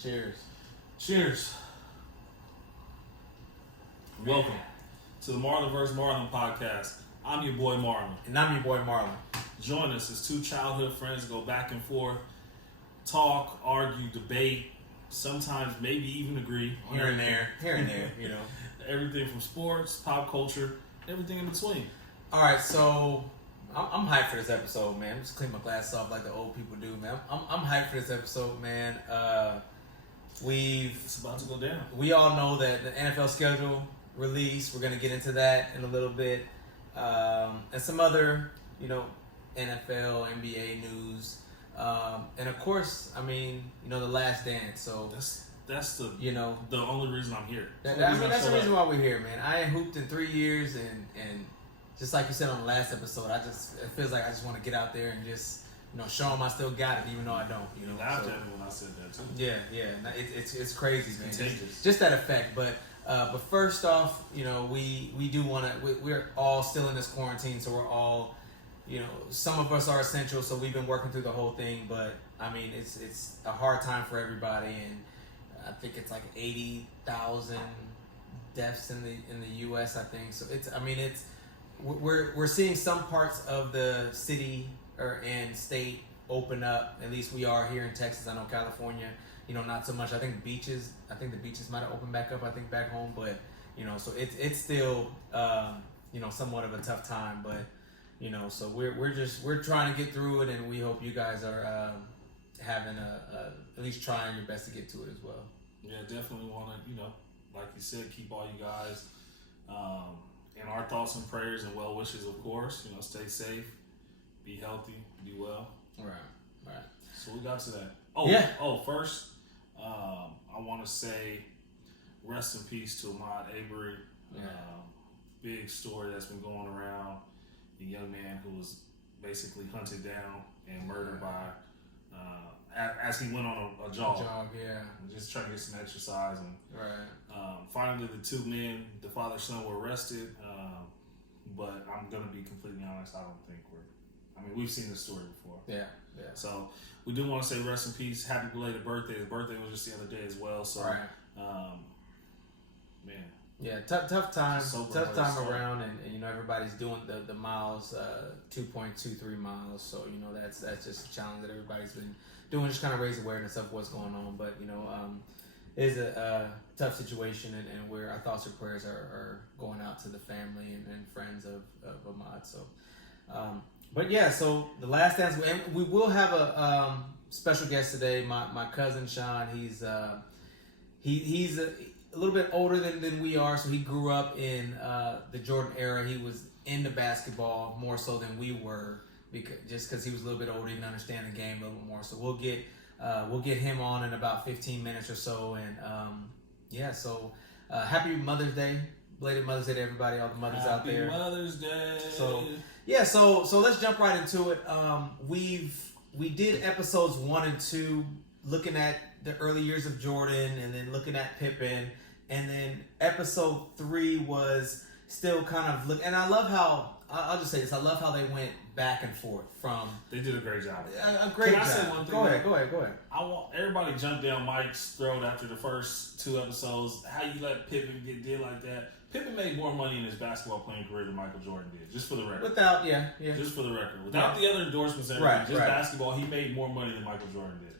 Cheers. Cheers. Welcome to the Marlon vs. Marlon podcast. I'm your boy Marlon. And I'm your boy Marlon. Join us as two childhood friends go back and forth, talk, argue, debate, sometimes maybe even agree. Here and there, you know. Everything from sports, pop culture, everything in between. All right, so I'm hyped for this episode, man. I'm just clean my glass off like the old people do, man. I'm hyped for this episode, man. It's about to go down. We all know that the NFL schedule release. We're gonna get into that in a little bit, and some other, NFL, NBA news, and of course, the Last Dance. So that's the only reason I'm here. That's the reason why we're here, man. I ain't hooped in 3 years, and just like you said on the last episode, it feels like I just want to get out there and just show them I still got it, even though I don't. You laughed at me when I said that too. Yeah. It's crazy, man. Contagious. Just that effect, but first off, we do want to. We're all still in this quarantine, so we're all, some of us are essential, so we've been working through the whole thing. But it's a hard time for everybody, and I think it's like 80,000 deaths in the U.S. I think so. We're seeing some parts of the city and state open up. At least we are here in Texas. I know California, not so much. I think the beaches might have opened back up. I think back home, but so it's still somewhat of a tough time. But so we're trying to get through it, and we hope you guys are having at least trying your best to get to it as well. Yeah, definitely want to like you said, keep all you guys in our thoughts and prayers and well wishes, of course. Stay safe, be healthy, be well. Right. So we got to that. First, I want to say rest in peace to Ahmaud Arbery. Yeah. Big story that's been going around. A young man who was basically hunted down and murdered by as he went on a jog. Yeah. Just trying to get some exercise. And finally, the two men, the father and son, were arrested. But I'm gonna be completely honest. I don't think we've seen this story before. Yeah. So we do want to say rest in peace. Happy belated birthday. His birthday was just the other day as well. So, man. Yeah, tough time. Tough time around, and everybody's doing the miles, 2.23 miles. So that's just a challenge that everybody's been doing, just kind of raise awareness of what's going on. But it is a tough situation, and where our thoughts and prayers are going out to the family and friends of Ahmaud. So. But yeah, so the Last Dance, and we will have a special guest today. My cousin Sean, he's a little bit older than we are, so he grew up in the Jordan era. He was into basketball more so than we were, because he was a little bit older, he didn't understand the game a little bit more. So we'll get him on in about 15 minutes or so, and so happy Mother's Day. Belated Mother's Day to everybody, all the mothers out there. Happy Mother's Day. So let's jump right into it. We did episodes 1 and 2 looking at the early years of Jordan, and then looking at Pippen, and then episode 3 was still kind of and I love how, I'll just say this, I love how they went back and forth from. They did a great job. A great job. Can I say one thing? Go ahead. I want everybody to jump down Mike's throat after the first 2 episodes. How you let Pippen did like that? Pippen made more money in his basketball playing career than Michael Jordan did, just for the record. Just for the record. Without the other endorsements and everything, basketball, he made more money than Michael Jordan did.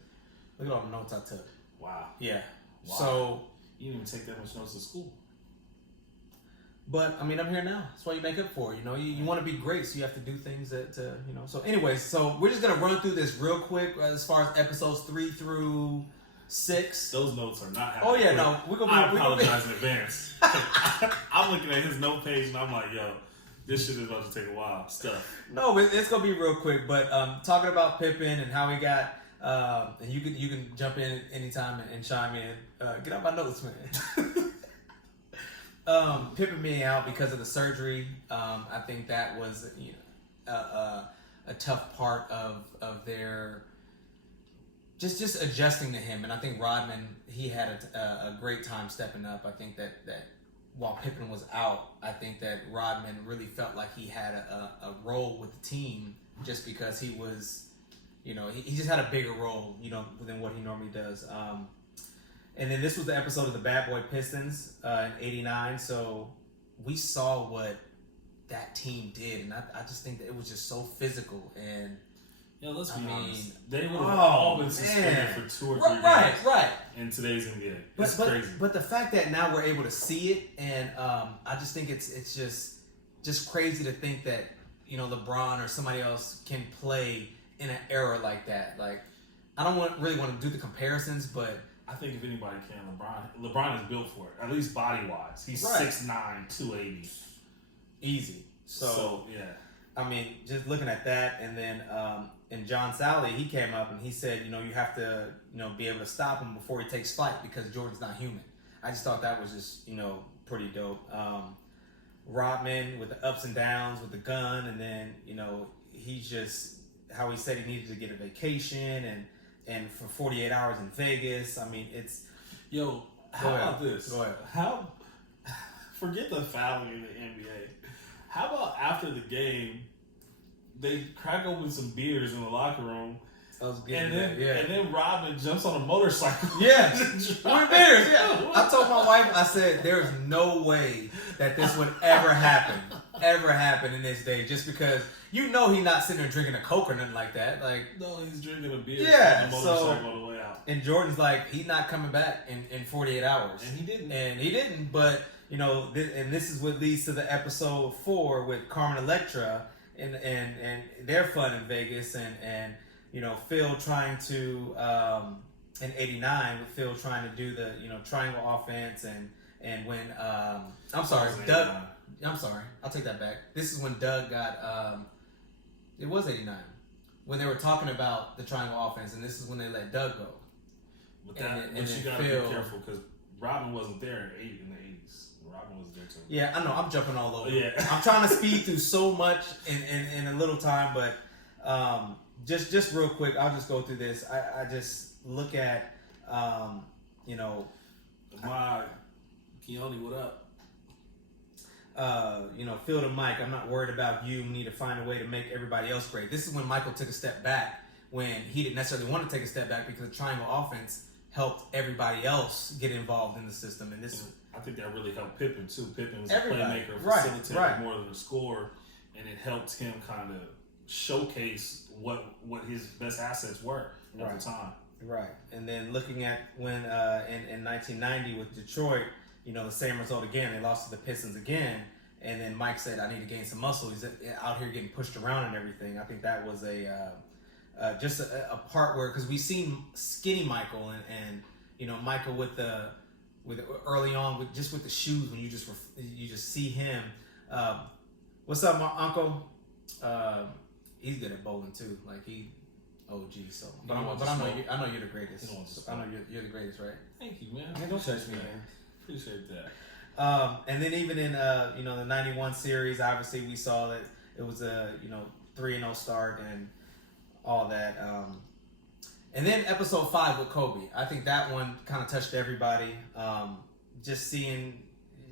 Look at all the notes I took. Wow. Yeah. Wow. So. You didn't even take that much notes in school. But, I'm here now. That's why you make up for it. You want to be great, so you have to do things that, So, anyways, so we're just going to run through this real quick as far as episodes 3 through 6. Those notes are not happening. Oh, yeah, no. I apologize in advance. I'm looking at his note page, and I'm like, yo, this shit is about to take a while. Stuff. No, it's going to be real quick. But talking about Pippen and how he got, and you can jump in anytime and chime in. Get out my notes, man. Pippen being out because of the surgery, I think that was a tough part of their just adjusting to him. And I think Rodman, he had a great time stepping up. I think that while Pippen was out, I think that Rodman really felt like he had a role with the team, just because he was, he just had a bigger role, than what he normally does. And then this was the episode of the Bad Boy Pistons in '89. So we saw what that team did, and I just think that it was just so physical. And let's be honest, they would have all been suspended for 2 or 3 games. Right. In today's NBA, it's crazy. But the fact that now we're able to see it, and I just think it's just crazy to think that LeBron or somebody else can play in an era like that. Like, I don't really want to do the comparisons, but I think if anybody can, LeBron is built for it. At least body wise, he's 6'9", 280, easy. So yeah. I mean, just looking at that, and then and John Sally, he came up and he said, you have to be able to stop him before he takes flight because Jordan's not human. I just thought that was just pretty dope. Rodman with the ups and downs with the gun, and then he's just how he said he needed to get a vacation and for 48 hours in Vegas. I mean, it's how about this? Go ahead. How forget the fouling in the NBA. How about after the game, they crack open some beers in the locker room, and then Rodman jumps on a motorcycle. Yeah, we're beers. Yeah, I told my wife, I said, "There's no way that this would ever happen in this day, just because he's not sitting there drinking a Coke or nothing like that. Like, no, he's drinking a beer on the motorcycle on the way out. And Jordan's like, he's not coming back in 48 hours, and he didn't. But and this is what leads to the episode 4 with Carmen Electra and their fun in Vegas, and Phil trying to in '89 with Phil trying to do the triangle offense, and when I'm sorry, Doug. I'm sorry, I'll take that back. This is when Doug got it was '89 when they were talking about the triangle offense, and this is when they let Doug go. But you gotta be careful because Robin wasn't there in the 80s. Robin was there too. Yeah, I know. I'm jumping all over. Yeah. I'm trying to speed through so much in a little time, but just real quick, I'll just go through this. I just look at my Keone, what up? Phil to Mike, I'm not worried about you. We need to find a way to make everybody else great. This is when Michael took a step back, when he didn't necessarily want to take a step back because the triangle offense helped everybody else get involved in the system. And I think that really helped Pippen too. Pippen was a playmaker, facilitator more than a scorer, and it helped him kind of showcase what his best assets were at the time. Right. And then looking at when in 1990 with Detroit, the same result again. They lost to the Pistons again. And then Mike said, I need to gain some muscle. He's out here getting pushed around and everything. I think that was just a part where, because we seen skinny Michael and Michael with early on with the shoes, when you just see him. What's up, my uncle? He's good at bowling too. Like he OG. So, but I know you're the greatest. I know you're the greatest, right? Thank you, man. Don't touch me, man. Appreciate that. And then even in the '91 series, obviously we saw that it was a 3-0 start and all that. And then episode 5 with Kobe, I think that one kind of touched everybody. Just seeing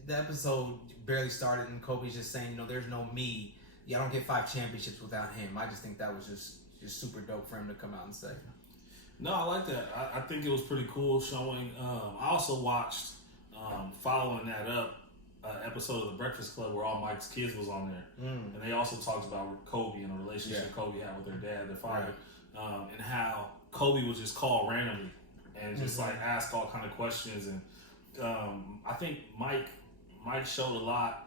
the episode barely started and Kobe's just saying, there's no me. I don't get 5 championships without him. I just think that was just super dope for him to come out and say. No, I like that. I think it was pretty cool showing. I also watched, following that up, episode of The Breakfast Club where all Mike's kids was on there. And they also talked about Kobe and the relationship Kobe had with their dad, their father, and how Kobe would just call randomly and just like ask all kind of questions. And I think Mike showed a lot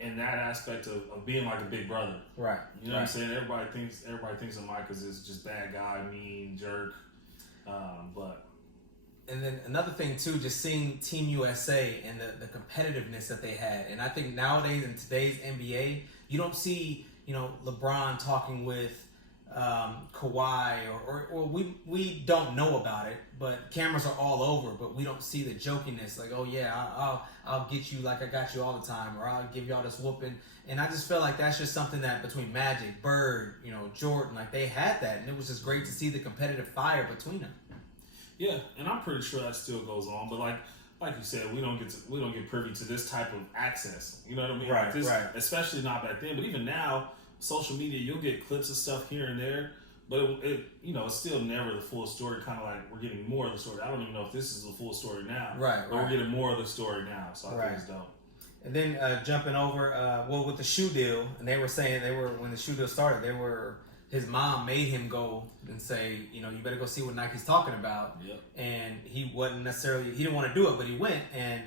in that aspect of being like a big brother. Right. You know what I'm saying? Everybody thinks of Mike as this just bad guy, mean, jerk. And then another thing too, just seeing Team USA and the competitiveness that they had. And I think nowadays in today's NBA, you don't see, LeBron talking with Kawhi or we don't know about it, but cameras are all over, but we don't see the jokiness like, oh yeah, I'll get you like I got you all the time, or I'll give you all this whooping. And I just feel like that's just something that between Magic, Bird, Jordan, like they had that, and it was just great to see the competitive fire between them. Yeah, and I'm pretty sure that still goes on, but like you said, we don't get privy to this type of access. You know what I mean? Right. Especially not back then, but even now, social media, you'll get clips of stuff here and there, But it's still never the full story. Kind of like we're getting more of the story. I don't even know if this is the full story now. Right. But we're getting more of the story now. So I think it's dope. And then jumping over, with the shoe deal, and they were saying when the shoe deal started, his mom made him go and say, you better go see what Nike's talking about. Yep. And he didn't want to do it, but he went and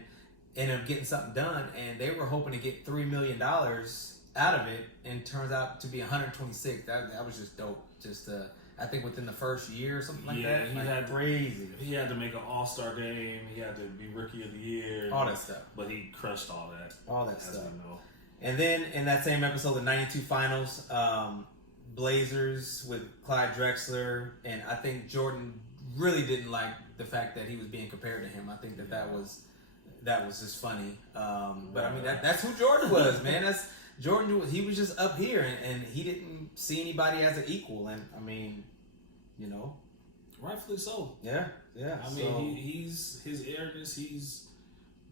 ended up getting something done. And they were hoping to get $3 million out of it, and turns out to be 126. That was just dope. Just I think within the first year or something like that. He had crazy. He had to make an All-Star game. He had to be Rookie of the Year. All that stuff. But he crushed all that. All that stuff. We know. And then in that same episode, the '92 finals, Blazers with Clyde Drexler, and I think Jordan really didn't like the fact that he was being compared to him. I think that was just funny. But I mean that's who Jordan was, man. Jordan, he was just up here, and he didn't see anybody as an equal. And I mean, rightfully so. Yeah. I mean, he's his arrogance. He's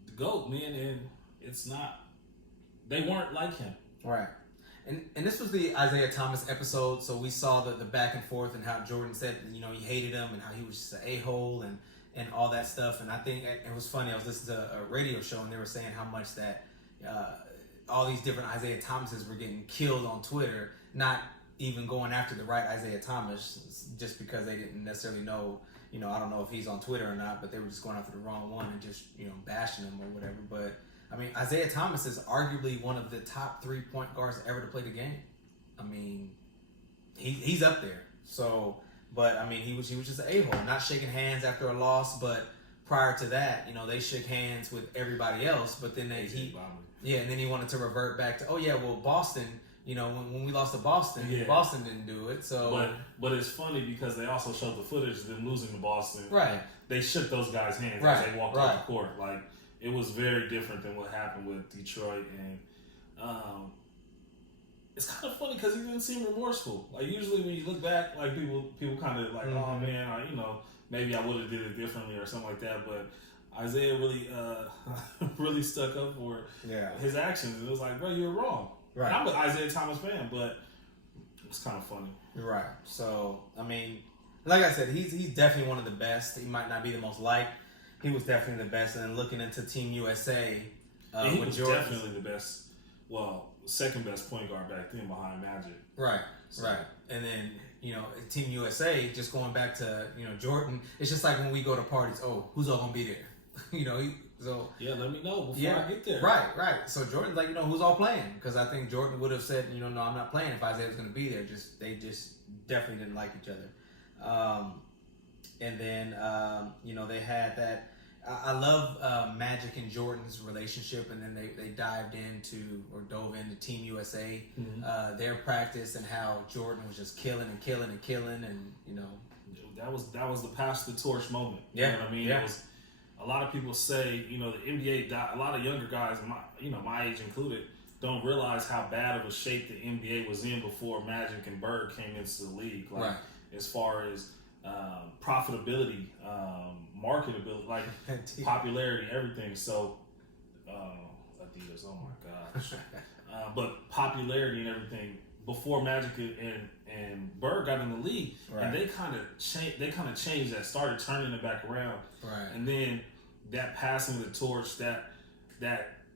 the GOAT, man, and it's not. They weren't like him, right? And this was the Isaiah Thomas episode, so we saw the back and forth and how Jordan said he hated him and how he was just an a-hole and all that stuff. And I think it was funny. I was listening to a radio show and they were saying how much that all these different Isaiah Thomases were getting killed on Twitter, not even going after the right Isaiah Thomas just because they didn't necessarily know. I don't know if he's on Twitter or not, but they were just going after the wrong one and just bashing him or whatever. But I mean, Isaiah Thomas is arguably one of the top 3-point guards ever to play the game. I mean, he's up there. So, but I mean, he was just an a-hole, not shaking hands after a loss. But prior to that, they shook hands with everybody else. But then and then he wanted to revert back to, Boston. When we lost to Boston, Boston didn't do it. So, but it's funny because they also showed the footage of them losing to Boston. Right. They shook those guys' hands as they walked off the court. Like. It was very different than what happened with Detroit, and it's kind of funny because he didn't seem remorseful. Like usually when you look back, like people kind of like, oh man, or, maybe I would have did it differently or something like that. But Isaiah really, really stuck up for his actions. It was like, bro, you were wrong. Right. And I'm an Isaiah Thomas fan, but it's kind of funny. Right. So I mean, like I said, he's definitely one of the best. He might not be the most liked. He was definitely the best, and then looking into Team USA, he was definitely the best. Well, second best point guard back then behind Magic. Right, right. And then Team USA, just going back to Jordan. It's just like when we go to parties. Oh, who's all gonna be there? So yeah, let me know before I get there. Right. So Jordan's like, who's all playing? Because I think Jordan would have said, no, I'm not playing if Isaiah was gonna be there. They just definitely didn't like each other. And then, they had that. I love Magic and Jordan's relationship, and then they dove into Team USA, their practice, and how Jordan was just killing, and that was the pass the torch moment. Yeah, you know what I mean. Yeah. It was, a lot of people say the NBA. A lot of younger guys, my age included, don't realize how bad of a shape the NBA was in before Magic and Bird came into the league. Like as far as profitability, marketability, like popularity, everything. So, Adidas, oh my gosh. But popularity and everything before Magic and Bird got in the league, and they kind of changed that, started turning it back around, and then that passing the torch that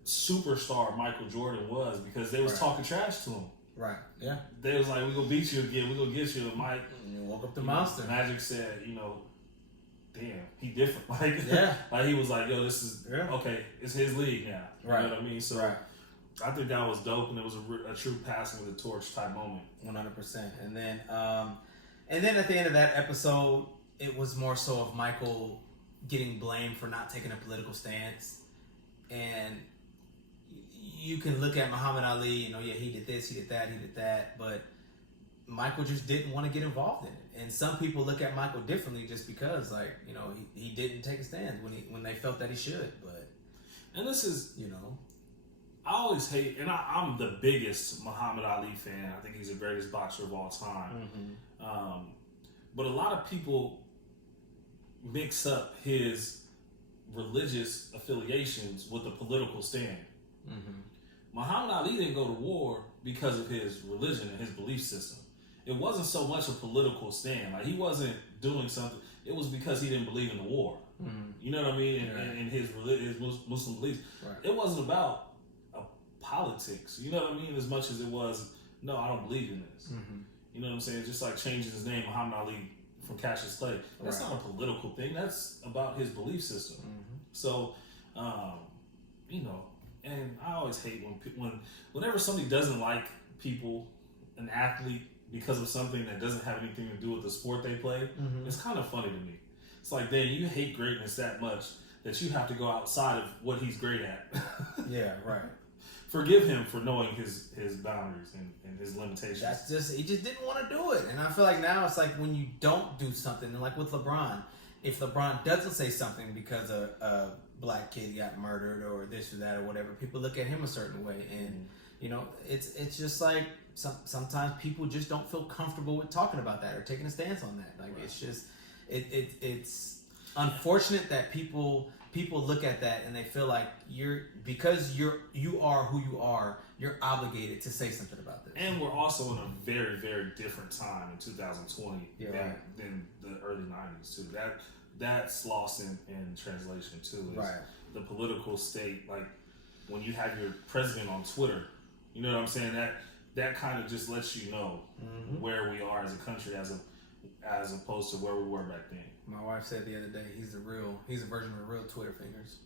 superstar Michael Jordan was, because they was talking trash to him. Right. Yeah. They was like, "We're gonna beat you again. We're gonna get you." And Mike, you woke up the monster. Magic said, damn, he different. Like, yeah. Like he was like, "Yo, this is okay. It's his league now." Right. You know what I mean? So, I think that was dope, and it was a true passing of the torch type moment. 100%. And then at the end of that episode, it was more so of Michael getting blamed for not taking a political stance, and you can look at Muhammad Ali, he did this, he did that, but Michael just didn't want to get involved in it. And some people look at Michael differently just because, he didn't take a stand when they felt that he should. But and this is, I always hate, and I'm the biggest Muhammad Ali fan. I think he's the greatest boxer of all time. Mm-hmm. But a lot of people mix up his religious affiliations with a political stand. Mm-hmm. Muhammad Ali didn't go to war because of his religion and his belief system. it wasn't so much a political stand. Like he wasn't doing something. It was because he didn't believe in the war. Mm-hmm. You know what I mean? And his Muslim beliefs. Right. It wasn't about politics. You know what I mean? As much as it was, no, I don't believe in this. Mm-hmm. You know what I'm saying? Just like changing his name, Muhammad Ali from Cassius Clay. That's not a political thing. That's about his belief system. Mm-hmm. So, you know, and I always hate whenever somebody doesn't like people, an athlete, because of something that doesn't have anything to do with the sport they play. Mm-hmm. It's kind of funny to me. It's like, then you hate greatness that much that you have to go outside of what he's great at. Yeah, right. Forgive him for knowing his boundaries and his limitations. He just didn't want to do it. And I feel like now it's like when you don't do something, like with LeBron, if LeBron doesn't say something because a black kid got murdered or this or that or whatever, people look at him a certain way. And, you know, it's just like sometimes people just don't feel comfortable with talking about that or taking a stance on that. Like, It's just, it's unfortunate that people look at that and they feel like you are who you are, you're obligated to say something about this. And we're also in a very, very different time in 2020 than the early 90s too. That's lost in translation too. Is the political state, like when you have your president on Twitter, you know what I'm saying? That kind of just lets you know where we are as a country as opposed to where we were back then. My wife said the other day, he's a version of the real Twitter fingers.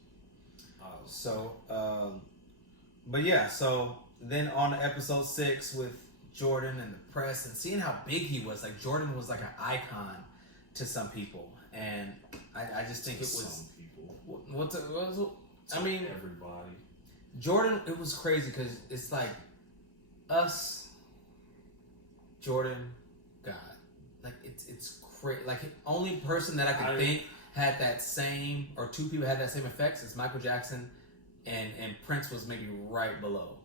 But yeah, so then on to episode 6 with Jordan and the press and seeing how big he was. Like Jordan was like an icon to some people, and I just think it was some people. Everybody. Jordan, it was crazy because it's like us, Jordan, God, like it's crazy. Like the only person that I could think had that same, or two people had that same effects is Michael Jackson, and Prince was maybe right below.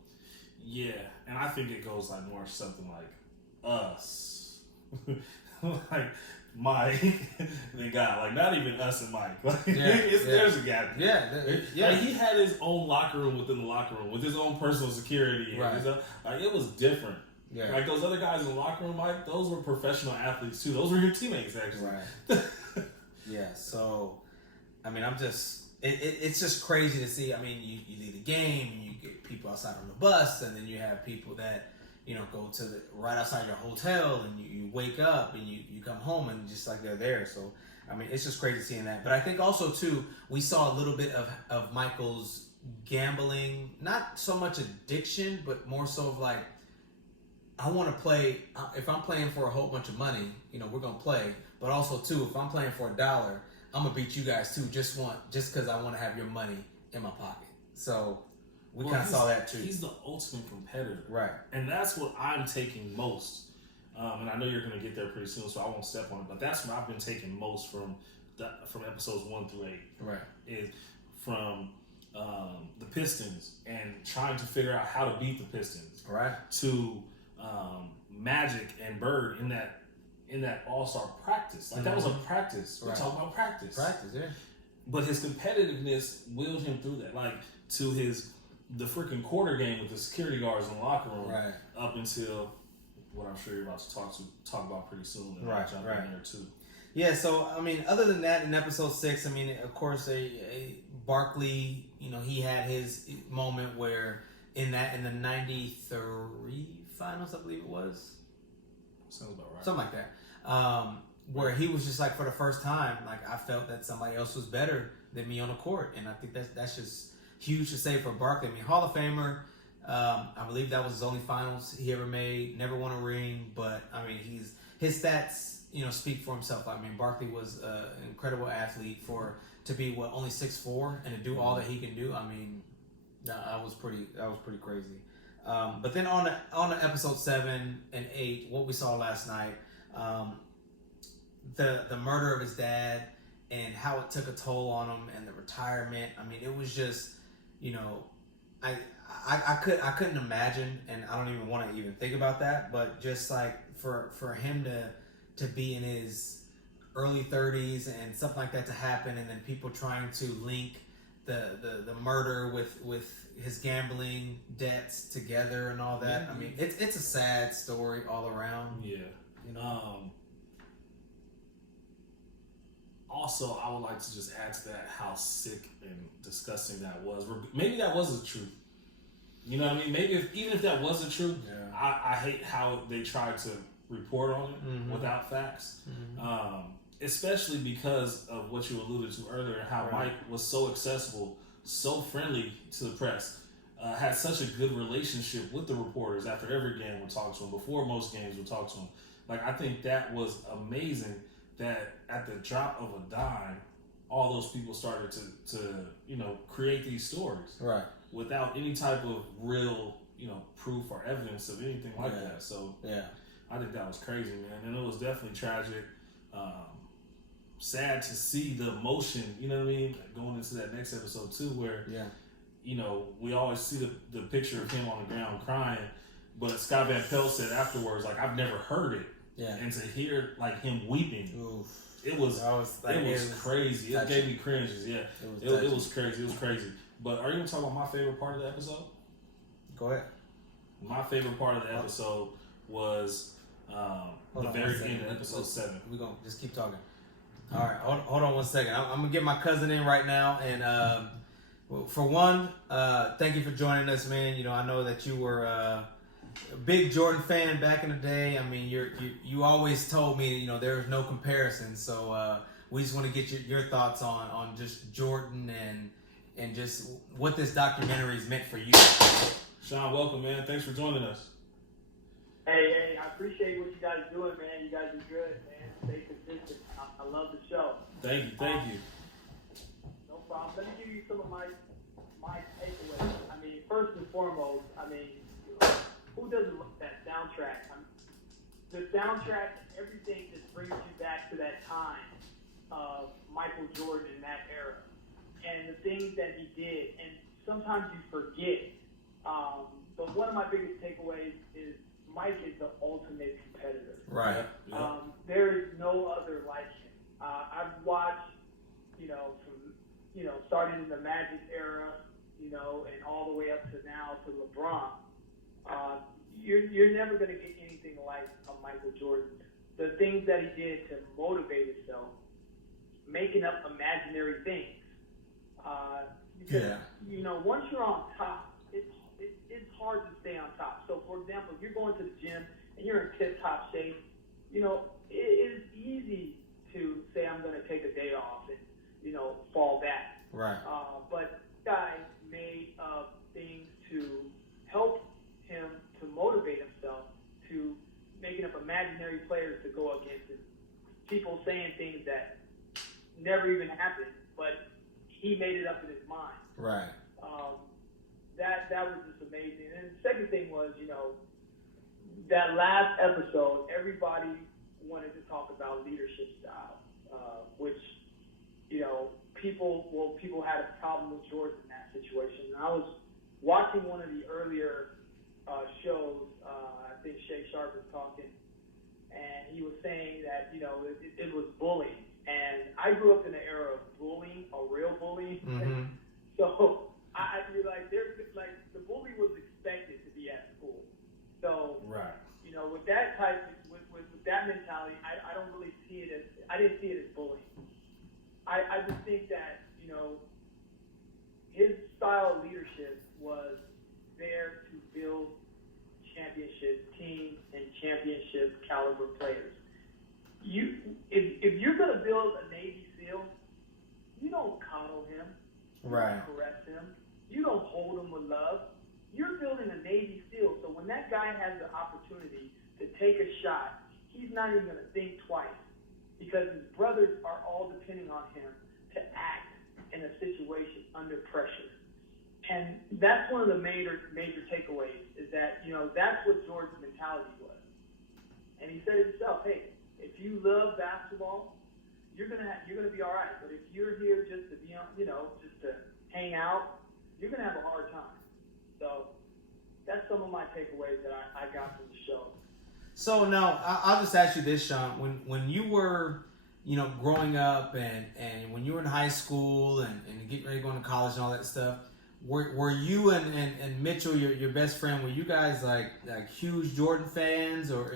Yeah, and I think it goes like more something like us, like Mike, then God, like not even us and Mike. Like there's a gap. Yeah. Like, he had his own locker room within the locker room with his own personal security. And like it was different. Yeah. Like those other guys in the locker room, Mike, those were professional athletes too. Those were your teammates, actually. Right. Yeah. So, I mean, it's just crazy to see. I mean, you leave the game, and you get people outside on the bus, and then you have people that, you know, go to right outside your hotel, and you wake up and you come home and just like they're there. So, I mean, it's just crazy seeing that. But I think also too, we saw a little bit of Michael's gambling, not so much addiction, but more so of like, I want to play. If I'm playing for a whole bunch of money, you know, we're gonna play. But also too, if I'm playing for $1, I'm gonna beat you guys too. Just because I want to have your money in my pocket. So we kind of saw that too. He's the ultimate competitor, right? And that's what I'm taking most. And I know you're gonna get there pretty soon, so I won't step on it. But that's what I've been taking most from episodes 1 through 8. Right. Is from the Pistons and trying to figure out how to beat the Pistons. Right. To Magic and Bird in that All-Star practice. Like that was a practice. We're talking about practice. Practice, yeah. But his competitiveness willed him through that. Like to the freaking quarter game with the security guards in the locker room. Right. Up until what I'm sure you're about to talk about pretty soon. And right. I'll jump in there too. Yeah, so I mean, other than that, in episode 6, I mean, of course, Barkley, you know, he had his moment where in the '93 finals, I believe it was. Sounds about right. Something like that. Where he was just like, for the first time, like I felt that somebody else was better than me on the court, and I think that's just huge to say for Barkley. I mean, Hall of Famer. I believe that was his only finals he ever made. Never won a ring, but I mean, his stats, you know, speak for himself. I mean, Barkley was an incredible athlete to be only 6'4" and to do all that he can do. I mean, that was pretty crazy. But then on the episode 7 and 8, what we saw last night, the murder of his dad and how it took a toll on him and the retirement. I mean, it was just, you know, I couldn't imagine, and I don't even want to even think about that. But just like for him to be in his early 30s and something like that to happen, and then people trying to link the murder with his gambling debts together and all that. I mean, it's a sad story all around. Yeah. You know. Also, I would like to just add to that how sick and disgusting that was. Maybe that was the truth. You know what I mean? Maybe even if that was the truth, I hate how they tried to report on it without facts. Especially because of what you alluded to earlier, how Mike was so accessible, so friendly to the press, had such a good relationship with the reporters after every game would talk to him, before most games would talk to him. Like, I think that was amazing that at the drop of a dime, all those people started to create these stories. Right. Without any type of real, proof or evidence of anything like that. So, I think that was crazy, man. And it was definitely tragic. Sad to see the emotion, you know what I mean, going into that next episode too, where we always see the picture of him on the ground crying, but Scott Van Pelt said afterwards, like, I've never heard it, and to hear like him weeping, it was crazy. It gave me cringes. It was crazy. It was crazy. But are you gonna talk about my favorite part of the episode? Go ahead. My favorite part of the episode was the very end of episode 7. We're gonna just keep talking. All right, hold on 1 second. I'm gonna get my cousin in right now, and for one, thank you for joining us, man. I know that you were a big Jordan fan back in the day. I mean, you always told me there was no comparison. So we just want to get your thoughts on just Jordan and just what this documentary has meant for you. Sean, welcome, man. Thanks for joining us. Hey, I appreciate what you guys are doing, man. You guys are good, man. Stay consistent. I love the show. Thank you. No problem. Let me give you some of my takeaways. I mean, first and foremost, who doesn't love that soundtrack? The soundtrack and everything just brings you back to that time of Michael Jordan in that era and the things that he did. And sometimes you forget. But one of my biggest takeaways is Mike is the ultimate competitor. Right. There is no other like him. I've watched, from, starting in the Magic era, and all the way up to now to LeBron. You're never going to get anything like a Michael Jordan. The things that he did to motivate himself, making up imaginary things. Because, once you're on top, it's hard to stay on top. So, for example, if you're going to the gym and you're in tip-top shape, it is easy to say I'm going to take a day off and, fall back. Right. But guys made things to help him to motivate himself to making up imaginary players to go against him. People saying things that never even happened, but he made it up in his mind. Right. That was just amazing. And the second thing was, that last episode, everybody wanted to talk about leadership style, which, people had a problem with Jordan in that situation. And I was watching one of the earlier shows, I think Shay Sharp was talking, and he was saying that, it was bullying. And I grew up in the era of bullying, a real bullying. Mm-hmm. So I feel like the bully was expected to be at school. So, right. With that with that mentality, I don't really see it I didn't see it as bullying. I just think that, his style of leadership was there to build championship teams and championship caliber players. If you're going to build a Navy SEAL, you don't coddle him. Right. You don't caress him. You don't hold him with love. You're building a Navy SEAL, so when that guy has the opportunity to take a shot, he's not even going to think twice because his brothers are all depending on him to act in a situation under pressure. And that's one of the major takeaways is that, that's what Jordan's mentality was. And he said it himself, hey, if you love basketball, you're gonna be all right. But if you're here just to be on, just to hang out, you're gonna have a hard time. So that's some of my takeaways that I got from the show. So now I'll just ask you this, Sean. When you were, growing up and when you were in high school and getting ready to go into college and all that stuff, were you and Mitchell, your best friend, were you guys like huge Jordan fans, or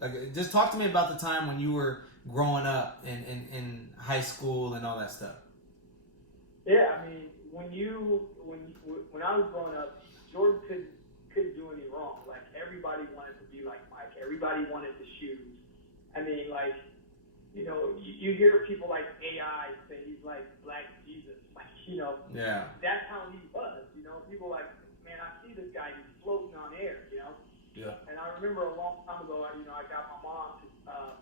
like just talk to me about the time when you were growing up in high school and all that stuff. Yeah, I mean, when I was growing up, Jordan couldn't do any wrong. Like, everybody wanted to be like Mike. Everybody wanted the shoes. I mean, like, you hear people like AI say he's like Black Jesus. Like, yeah, that's how he was. People like, man, I see this guy, he's floating on air. Yeah. And I remember a long time ago, I got my mom to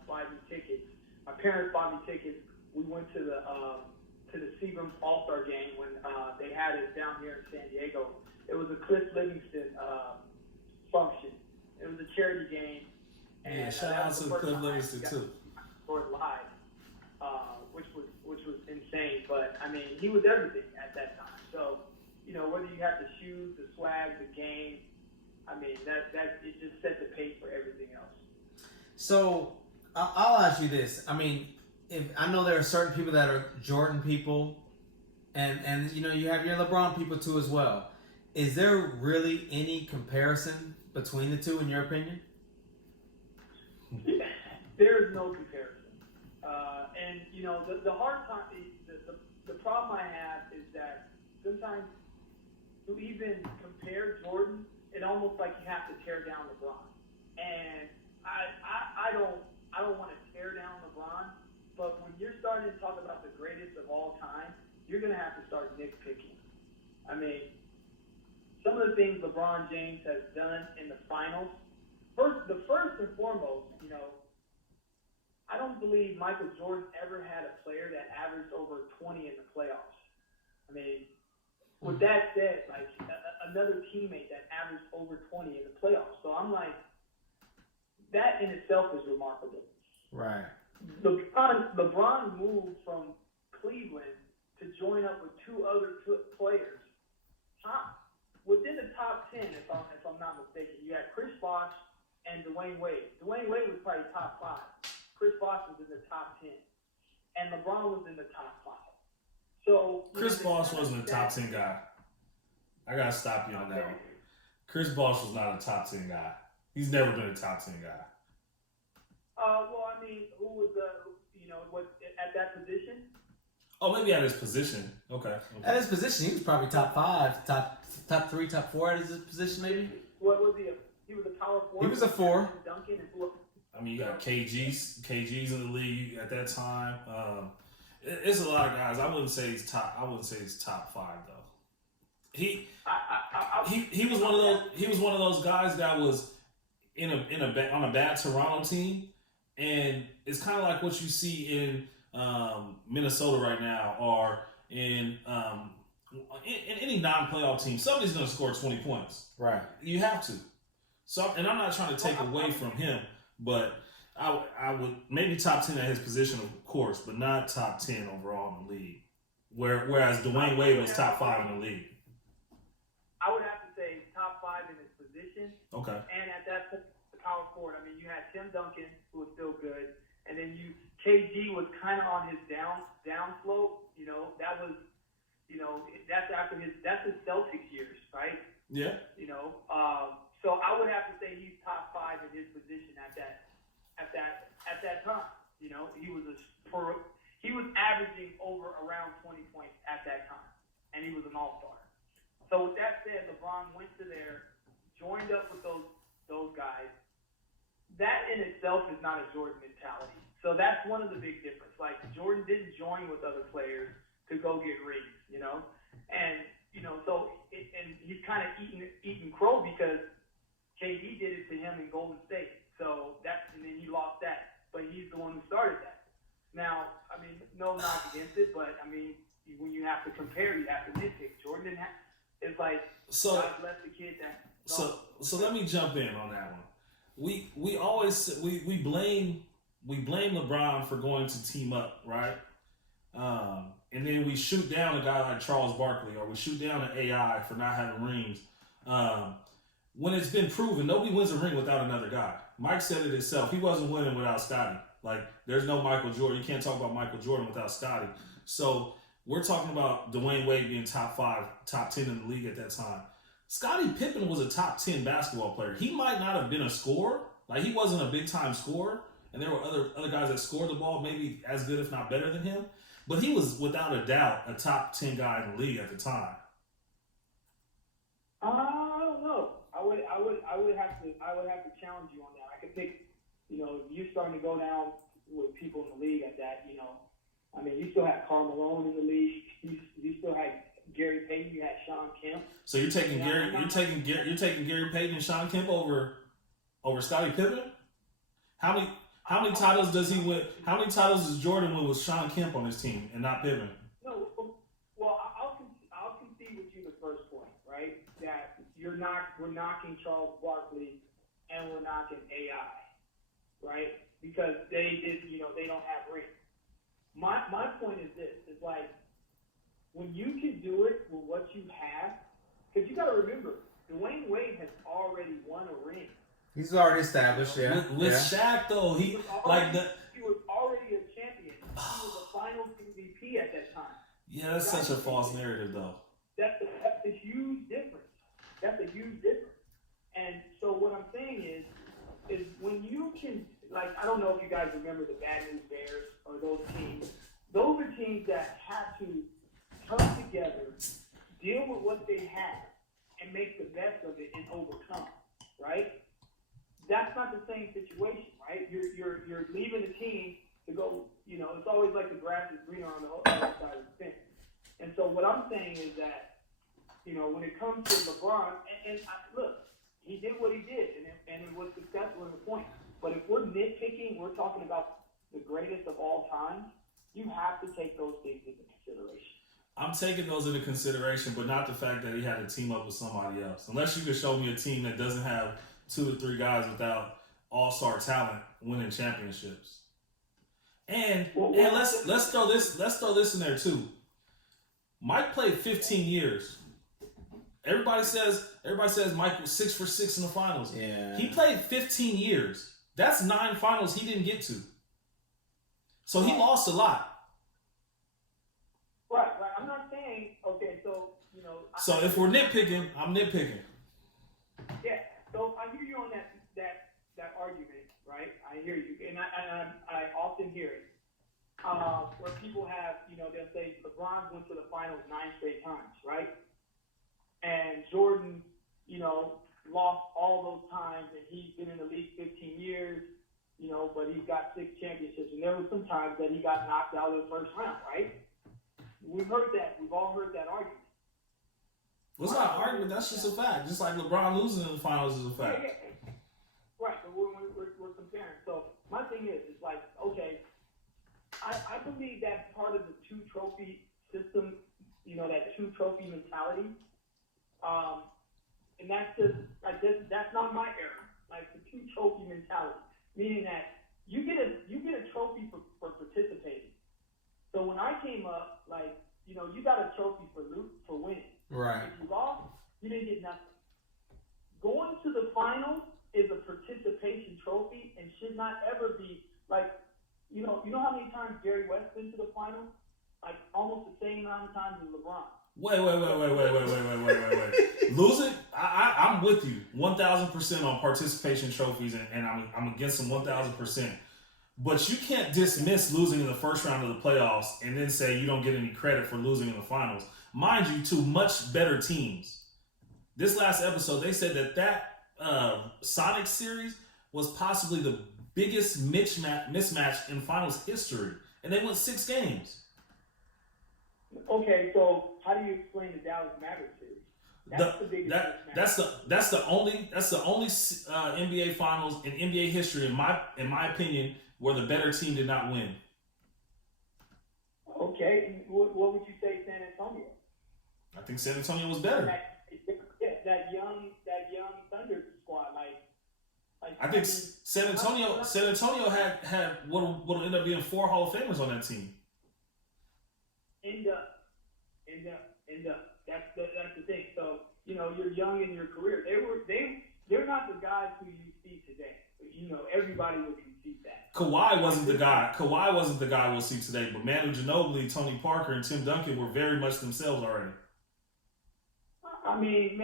buy me tickets. My parents bought me tickets. We went to the Seagram's All-Star game when they had it down here in San Diego. It was a Cliff Livingston function. It was a charity game. And, shout out to Cliff Livingston too. Live, which was insane. But I mean, he was everything at that time. So, whether you have the shoes, the swag, the game, I mean, that it just set the pace for everything else. So I'll ask you this. I mean, I know there are certain people that are Jordan people, and you have your LeBron people too as well. Is there really any comparison between the two, in your opinion? There is no comparison. And the hard time, the problem I have is that sometimes to even compare Jordan, it almost like you have to tear down LeBron. And I don't want to tear down LeBron, but when you're starting to talk about the greatest of all time, you're going to have to start nitpicking. I mean, some of the things LeBron James has done in the finals, first and foremost, I don't believe Michael Jordan ever had a player that averaged over 20 in the playoffs. I mean, with that said, like another teammate that averaged over 20 in the playoffs. So I'm like, that in itself is remarkable. Right. LeBron moved from Cleveland to join up with two other players. Within the top 10, if I'm not mistaken, you had Chris Bosh and Dwayne Wade. Dwayne Wade was probably top 5. Chris Bosh was in the top 10. And LeBron was in the top 5. So Chris Bosh wasn't a top 10 guy. I got to stop you on that one. Chris Bosh was not a top 10 guy. He's never been a top 10 guy. Well, I mean, who was at that position? Oh, maybe at his position. Okay. At his position, he was probably top 5, top 3, top 4 at his position, maybe. What was he? He was a power forward. He was a 4. Duncan and I mean, you got KG's in the league at that time. It's a lot of guys. I wouldn't say he's top 5 though. He was one of those. He was one of those guys that was on a bad Toronto team, and it's kind of like what you see in Minnesota right now, or in any non-playoff team. Somebody's going to score 20 points. Right. You have to. So, and I'm not trying to take away from him, but I would maybe top 10 at his position, of course, but not top 10 overall in the league. Whereas Dwayne Wade was top 5 in the league. I would have to say top 5 in his position. Okay. And at that point, the power forward. I mean, you had Tim Duncan, who was still good, and then KG was kind of on his down slope. That was, that's his Celtics years, right? Yeah. So I would have to say he's top 5 in his position at that time. He was averaging around 20 points at that time, and he was an all-star. So with that said, LeBron went to there, joined up with those guys. That in itself is not a Jordan mentality. So that's one of the big differences. Like, Jordan didn't join with other players to go get rings, and and he's kind of eating crow because KD did it to him in Golden State. So and then he lost that, but he's the one who started that. Now, I mean, no knock against it, but I mean, when you have to compare, you have to nitpick. Jordan didn't have. It's like God bless the kid that. So let me jump in on that one. We always blame LeBron for going to team up, right? And then we shoot down a guy like Charles Barkley, or we shoot down an AI for not having rings. When it's been proven, nobody wins a ring without another guy. Mike said it himself. He wasn't winning without Scottie. Like, there's no Michael Jordan. You can't talk about Michael Jordan without Scottie. So we're talking about Dwayne Wade being top 5, top 10 in the league at that time. Scottie Pippen was a top 10 basketball player. He might not have been a scorer. Like, he wasn't a big-time scorer. And there were other guys that scored the ball maybe as good, if not better than him. But he was, without a doubt, a top 10 guy in the league at the time. I don't know. I would have to challenge you on that. I could pick, you're starting to go down with people in the league at that, I mean, you still had Karl Malone in the league. You still had Gary Payton. You had Sean Kemp. So you're taking Gary Payton and Sean Kemp over Scottie Pippen? How many titles does he win? How many titles does Jordan win with Sean Kemp on his team and not Pippen? No, well, I'll concede with you the first point, right? That we're knocking Charles Barkley and we're knocking AI, right? Because they don't have rings. My point is this: is like when you can do it with what you have, because you got to remember, Dwayne Wade has already won a ring. He's already established, yeah. With Shaq, though, he was already a champion. He was a Finals MVP at that time. Yeah, that's such a false narrative, though. That's a huge difference. That's a huge difference. And so what I'm saying is when you can, like, I don't know if you guys remember the Bad News Bears or those teams. Those are teams that have to come together, deal with what they have, and make the best of it and overcome, right? That's not the same situation, right? You're leaving the team to go, it's always like the grass is greener on the other side of the fence. And so what I'm saying is that, when it comes to LeBron, look, he did what he did, and it was successful in the point. But if we're nitpicking, we're talking about the greatest of all time, you have to take those things into consideration. I'm taking those into consideration, but not the fact that he had to team up with somebody else. Unless you could show me a team that doesn't have 2 or 3 guys without all-star talent winning championships. And let's throw this in there too. Mike played 15 years. Everybody says Mike was 6 for 6 in the finals. Yeah. He played 15 years. That's 9 finals he didn't get to. So he lost a lot. Right. I'm not saying, okay, so, So if we're nitpicking, I'm nitpicking. Yeah. So I hear you on that argument, right? I hear you. And I often hear it. Where people have, they'll say LeBron went to the finals 9 straight times, right? And Jordan, lost all those times, and he's been in the league 15 years, but he's got 6 championships. And there were some times that he got knocked out in the first round, right? We've heard that. We've all heard that argument. Well, it's not an argument. That's just a fact. Just like LeBron losing in the finals is a fact. Yeah. Right, but we're comparing. So my thing is like, okay, I believe that's part of the 2-trophy system, that 2-trophy mentality. And that's just like this. That's not my era. Like the 2-trophy mentality, meaning that you get a trophy for participating. So when I came up, like you got a trophy for winning. Right. If you lost, you didn't get nothing. Going to the finals is a participation trophy and should not ever be like, you know how many times Jerry West been to the finals? Like almost the same amount of times as LeBron. Wait. Losing? I'm with you 1,000% on participation trophies, and I'm against them 1,000%. But you can't dismiss losing in the first round of the playoffs and then say you don't get any credit for losing in the finals. Mind you, to much better teams. This last episode, they said that Sonic series was possibly the biggest mismatch in finals history, and they went 6 games. Okay, so how do you explain the Dallas Mavericks series? That's the biggest mismatch. That's the only NBA finals in NBA history, in my opinion, where the better team did not win. Okay, what would you say San Antonio? I think San Antonio was better. That young Thunder squad, I think San Antonio had what'll end up being 4 Hall of Famers on that team. End up. That's the thing. So you're young in your career. they're not the guys who you see today. You know, everybody would concede that. Kawhi wasn't the guy. Kawhi wasn't the guy we'll see today. But Manu Ginobili, Tony Parker, and Tim Duncan were very much themselves already. I mean,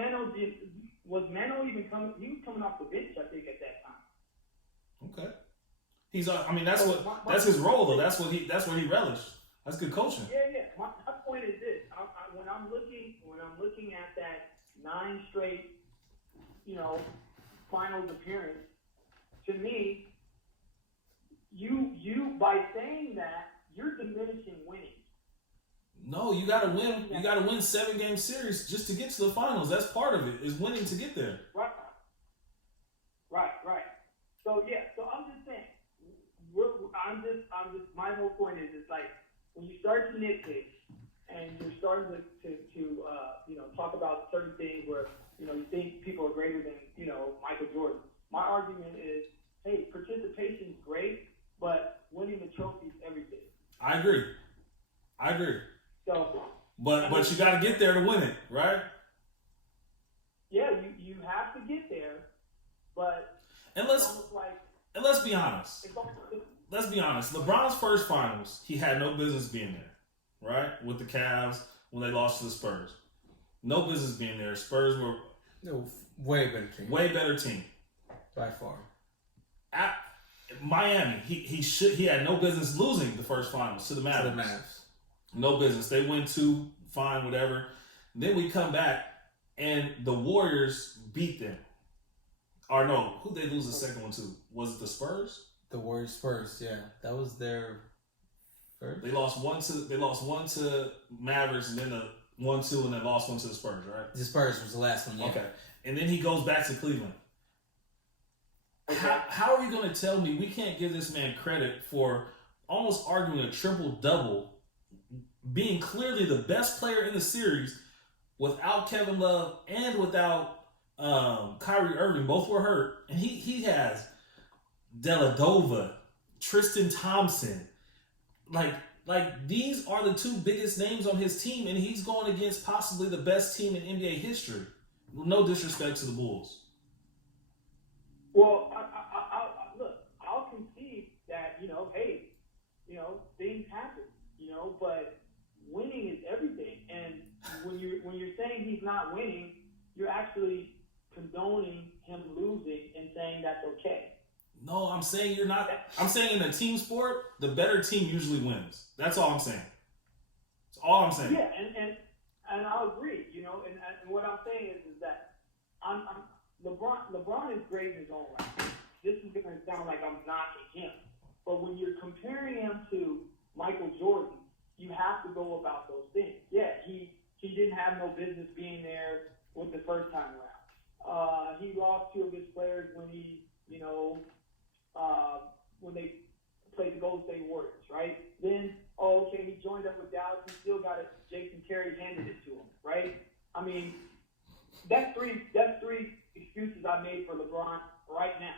was Manu even coming? He was coming off the bench, I think, at that time. Okay. He's. I mean, that's his role though. That's what he relished. That's good coaching. Yeah. My point is this: when I'm looking at that 9 straight, you know, finals appearance, to me, you by saying that, you're diminishing winning. No, you gotta win. You gotta win 7-game series just to get to the finals. That's part of it. Is winning to get there. Right. So I'm just saying. I'm just. My whole point is, it's like when you start to nitpick and you're starting to you know, talk about certain things where, you know, you think people are greater than, you know, Michael Jordan. My argument is, hey, participation is great, but winning the trophy is everything. I agree. So, but you got to get there to win it, right? Yeah, you have to get there, but let's be honest. Let's be honest. LeBron's first finals, he had no business being there, right? With the Cavs when they lost to the Spurs, no business being there. Spurs were way better team. Way better team, by far. At Miami, he had no business losing the first finals to the Mavs. No business. They win 2, fine, whatever. Then we come back and the Warriors beat them. Or no, who they lose the second one to? Was it the Spurs? The Warriors Spurs, yeah. That was their first. They lost one to Mavericks and then the 1-2 and then lost one to the Spurs, right? The Spurs was the last one, yeah. Okay. And then he goes back to Cleveland. How are you going to tell me we can't give this man credit for almost arguing a triple-double, being clearly the best player in the series without Kevin Love and without Kyrie Irving? Both were hurt. And he has Deladova, Tristan Thompson. Like these are the 2 biggest names on his team, and he's going against possibly the best team in NBA history. No disrespect to the Bulls. Well, I'll concede that, you know, hey, you know, things happen, you know, but winning is everything. And when you're saying he's not winning, you're actually condoning him losing and saying that's okay. No, I'm saying you're not. I'm saying in a team sport, the better team usually wins. That's all I'm saying. That's all I'm saying. Yeah, and I'll agree, you know, and what I'm saying is that LeBron is great in his own right. This is going to sound like I'm knocking him. But when you're comparing him to Michael Jordan, you have to go about those things. Yeah, he didn't have no business being there with the first time around. He lost 2 of his players when he, you know, when they played the Golden State Warriors, right? Then, he joined up with Dallas. He still got it. Jason Terry handed it to him, right? I mean, that's three excuses I made for LeBron right now.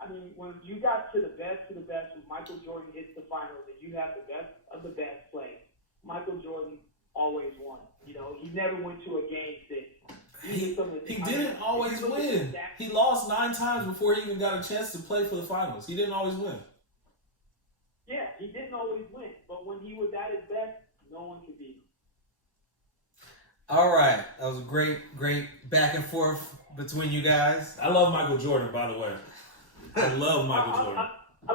I mean, when you got to the best when Michael Jordan hits the finals and you have the best of the best play, Michael Jordan always won. You know, he never went to a game 6. He didn't always win. He lost 9 times before he even got a chance to play for the finals. He didn't always win. Yeah, he didn't always win. But when he was at his best, no one could beat him. All right. That was a great back and forth between you guys. I love Michael Jordan, by the way. I love Michael Jordan. I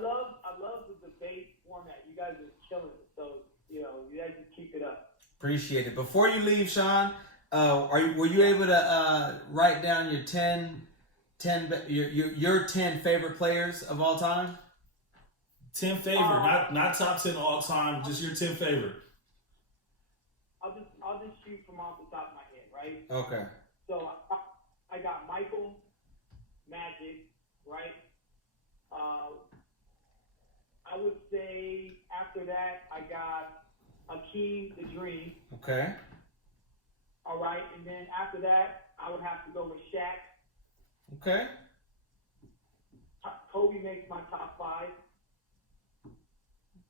love the debate format. You guys are killing it. So, you know, you guys just keep it up. Appreciate it. Before you leave, Sean, were you able to write down your 10 favorite players of all time? 10 favorite, not top 10 all time, just your 10 favorite. I'll just shoot from off the top of my head, right? Okay. So I got Michael, Magic, right? I would say after that I got Hakeem the Dream. Okay. All right, and then after that I would have to go with Shaq. Okay. Kobe makes my top 5.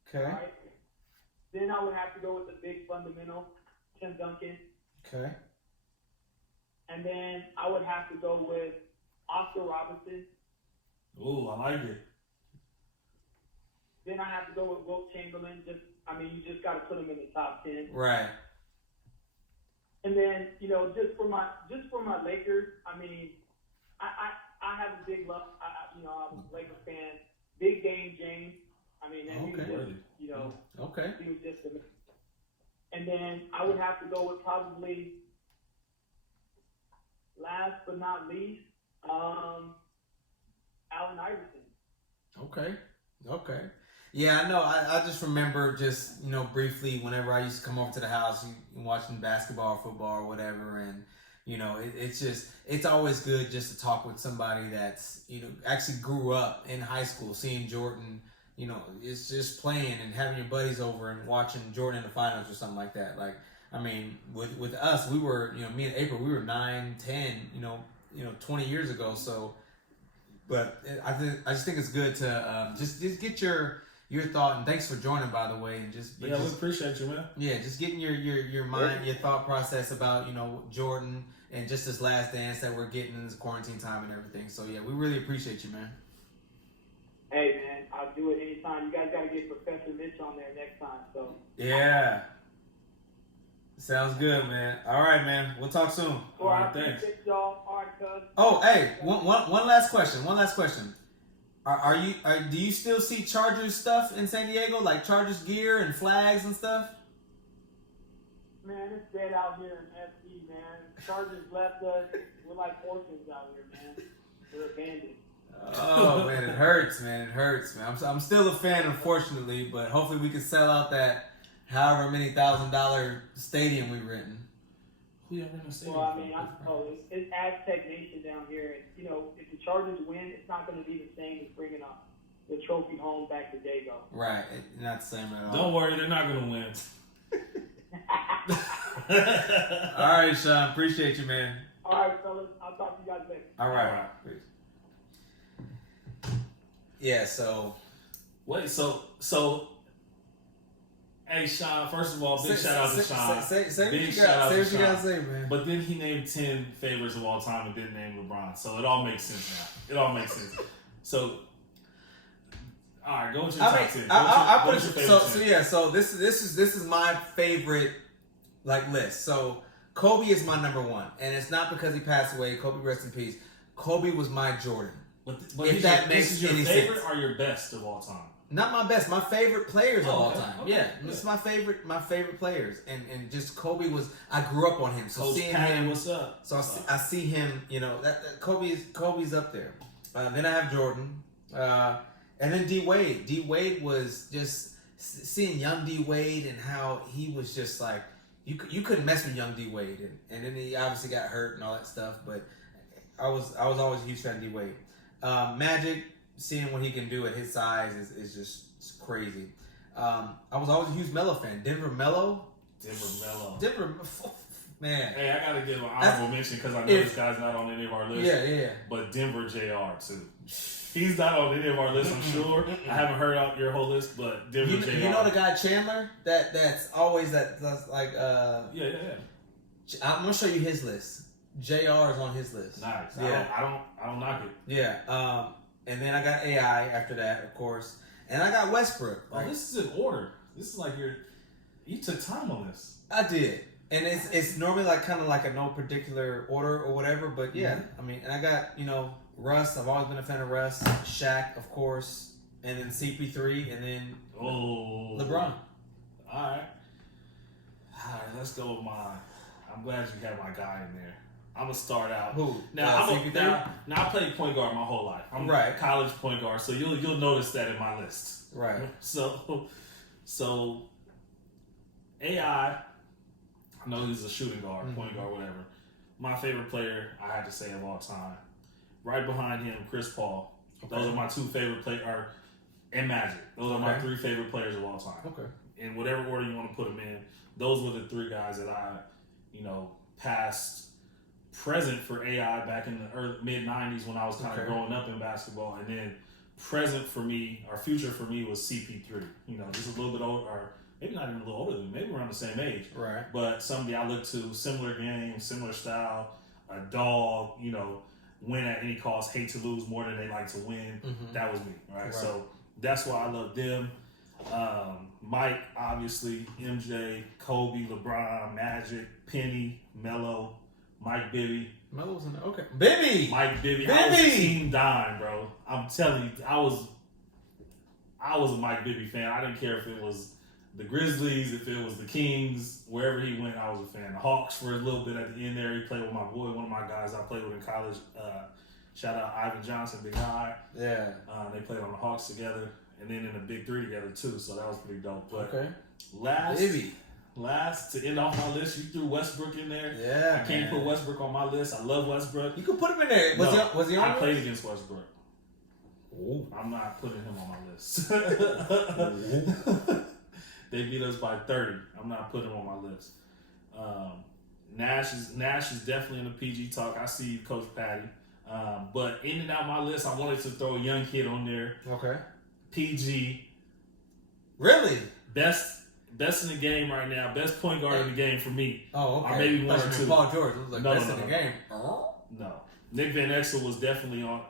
Okay. All right. Then I would have to go with the big fundamental, Tim Duncan. Okay. And then I would have to go with Oscar Robertson. Ooh, I like it. Then I have to go with Wilt Chamberlain. You just got to put him in the top 10. Right. And then, just for my Lakers, I have a big love. I'm a Lakers fan. Big Game James. He was just, okay. He was just amazing. And then I would have to go with probably, last but not least, Allen Iverson. Okay. Yeah, I know. I just remember just, briefly whenever I used to come over to the house, watching basketball or football or whatever. And, it's always good just to talk with somebody that's, actually grew up in high school, seeing Jordan, it's just playing and having your buddies over and watching Jordan in the finals or something like that. Like, with us, we were, me and April, we were 9, 10, 20 years ago. So, but I just think it's good to just get your thought, and thanks for joining, by the way, and we appreciate you, man. Yeah, just getting your mind, your thought process about Jordan and just this last dance that we're getting in this quarantine time and everything. So yeah, we really appreciate you, man. Hey man, I'll do it anytime. You guys got to get Professor Mitch on there next time. So yeah, sounds good, man. All right, man. We'll talk soon. All right, thanks. Y'all. All right, cuz. Oh, hey, one last question. Do you still see Chargers stuff in San Diego, like Chargers gear and flags and stuff? Man, it's dead out here in FC, man. Chargers left us. We're like orphans out here, man. We're abandoned. Oh man, it hurts, man. I'm still a fan, unfortunately, but hopefully we can sell out that however many $1,000 stadium we've rented. Who ever in the stadium? Well, it's Aztec Nation down here, and if the Chargers win, it's not going to be the same as bringing the trophy home back to Dago. Right, not the same at all. Don't worry, they're not going to win. All right, Sean, appreciate you, man. All right, fellas, I'll talk to you guys later. All right. Peace. Yeah, so. Wait, so. Hey, Sean, first of all, big shout out to Sean. Say what you got to say, man. But then he named 10 favorites of all time and didn't name LeBron. So it all makes sense now. It all makes sense. So, all right, go with your top 10. I put it, so this is my favorite list. So Kobe is my number one, and it's not because he passed away. Kobe, rest in peace. Kobe was my Jordan. But if that makes this is your any favorite sense. Or your best of all time? Not my best, my favorite players of all time. Okay. Yeah, this is my favorite players, and just Kobe was. I grew up on him, so Coach seeing Patton, him. what's up? So I see him. That Kobe's up there. Then I have Jordan, and then D Wade. D Wade was just seeing young D Wade and how he was just like you couldn't mess with young D Wade, and then he obviously got hurt and all that stuff. But I was always a huge fan of D Wade. Magic. Seeing what he can do at his size is just crazy. I was always a huge Melo fan. Denver Melo, man. Hey, I gotta give an honorable mention because I know this guy's not on any of our lists. Yeah. But Denver JR too. He's not on any of our lists, I'm sure. I haven't heard out your whole list, but Denver JR. You know the guy Chandler that's always that's like Yeah. I'm gonna show you his list. JR is on his list. Nice. Yeah. I don't knock it. Yeah. And then I got AI after that, of course. And I got Westbrook. Oh, this is in order. This is like you took time on this. I did. And it's normally kind of like a no particular order or whatever, but yeah. Mm-hmm. And I got, Russ. I've always been a fan of Russ. Shaq, of course. And then CP3 and then LeBron. All right, let's go with I'm glad you have my guy in there. I'm gonna start out. Who? Now I played point guard my whole life. I'm a college point guard, so you'll notice that in my list. Right. So AI. I know he's a shooting guard, point guard, whatever. My favorite player, I had to say of all time. Right behind him, Chris Paul. Okay. Those are my two favorite players, and Magic. Those are my three favorite players of all time. Okay. In whatever order you want to put them in, those were the three guys that I, past present for AI back in the mid 90s when I was kind of growing up in basketball, and then present for me, or future for me, was CP3. Just a little bit older, or maybe not even a little older than me, maybe around the same age. Right. But somebody I look to, similar game, similar style. a dog, win at any cost, hate to lose more than they like to win. Mm-hmm. That was me, right? So that's why I love them. Mike, obviously, MJ, Kobe, LeBron, Magic, Penny, Melo, Mike Bibby. Melo was in there. Okay. Bibby! Mike Bibby. I was team dime, bro. I'm telling you, I was a Mike Bibby fan. I didn't care if it was the Grizzlies, if it was the Kings, wherever he went, I was a fan. The Hawks for a little bit at the end there. He played with my boy, one of my guys I played with in college. Shout out Ivan Johnson, Big Eye. Yeah. They played on the Hawks together, and then in the Big Three together too. So that was pretty dope. But okay. Last to end off my list, you threw Westbrook in there. Yeah. I can't put Westbrook on my list. I love Westbrook. You could put him in there. Was he on? I played against Westbrook. Ooh. I'm not putting him on my list. They beat us by 30. I'm not putting him on my list. Nash is definitely in the PG talk. I see you, Coach Patty. But in and out my list, I wanted to throw a young kid on there. Okay. PG. Really? Best in the game right now. Best point guard in the game for me. Oh, okay. Or maybe one or two. Paul George was like best in the game. No. Nick Van Exel was definitely on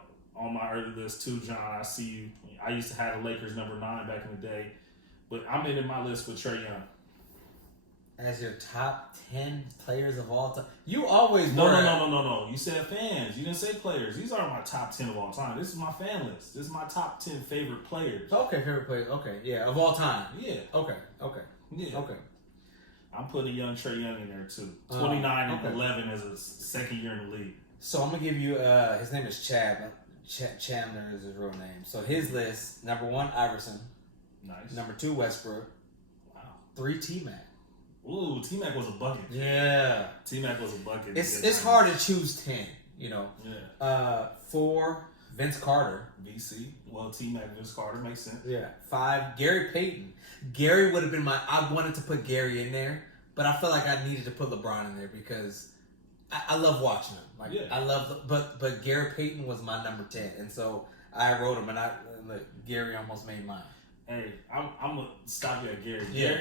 my early list too, John. I see you. I used to have the Lakers number 9 back in the day. But I'm in my list with Trae Young. As your top 10 players of all time? You always No. You said fans. You didn't say players. These aren't my top 10 of all time. This is my fan list. This is my top 10 favorite players. Okay, favorite players. Okay, yeah, of all time. Yeah. Okay. Yeah. Okay. I'm putting a young Trae Young in there too. 29 and 11 as a second year in the league. So I'm going to give you, his name is Chad. Chandler is his real name. So his list, number 1, Iverson. Nice. Number 2, Westbrook. Wow. 3, T-Mac. Ooh, T-Mac was a bucket. Yeah. T-Mac was a bucket. It's hard to choose 10, Yeah. 4, Vince Carter. VC. Well, T-Mac, Vince Carter makes sense. Yeah. 5, Gary Payton. Gary would have been I wanted to put Gary in there, but I felt like I needed to put LeBron in there because I love watching him. Like, yeah. I love, but Gary Payton was my number 10, and so I wrote him, and Gary almost made mine. Hey, I'm gonna stop you at Gary. Yeah.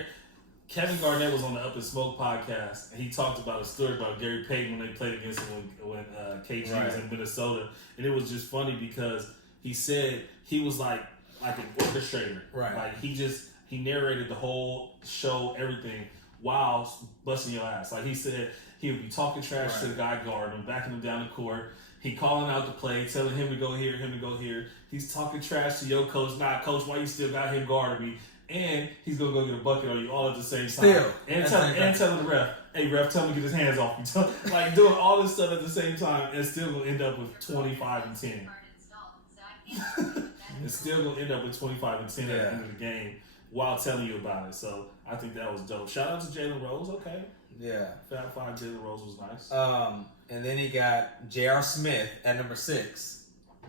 Kevin Garnett was on the Up and Smoke podcast, and he talked about a story about Gary Payton when they played against him when KG was in Minnesota, and it was just funny because he said he was like an orchestrator, right? Like he narrated the whole show, everything, while busting your ass. Like he said, he would be talking trash to the guy guarding him, backing him down the court. He calling out the play, telling him to go here, him to go here. He's talking trash to your coach. Nah, coach, why you still got him guarding me? And he's going to go get a bucket on you all at the same time. Still. And telling the ref, hey, ref, tell him to get his hands off me. Like, doing all this stuff at the same time and still going to end up with 25 and 10. It's still going to end up with 25 and 10 at the end of the game while telling you about it. So, I think that was dope. Shout out to Jalen Rose. Okay. Yeah. Fat 5 Jalen Rose was nice. And then he got J.R. Smith at number 6.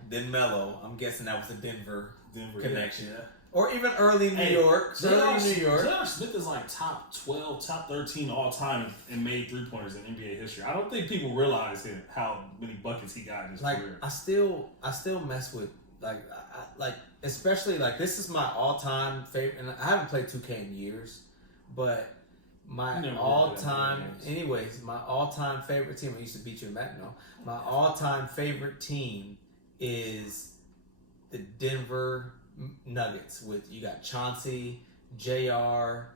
Then Melo. I'm guessing that was a Denver connection. Yeah. Or even early New York. J.R. Smith is like top 12, top 13 all time and made 3-pointers in NBA history. I don't think people realize how many buckets he got in his career. I still mess with especially this is my all-time favorite, and I haven't played 2K in years, but my all-time favorite team. I used to beat you in that. No, my all-time favorite team is the Denver Nuggets. With you got Chauncey, JR,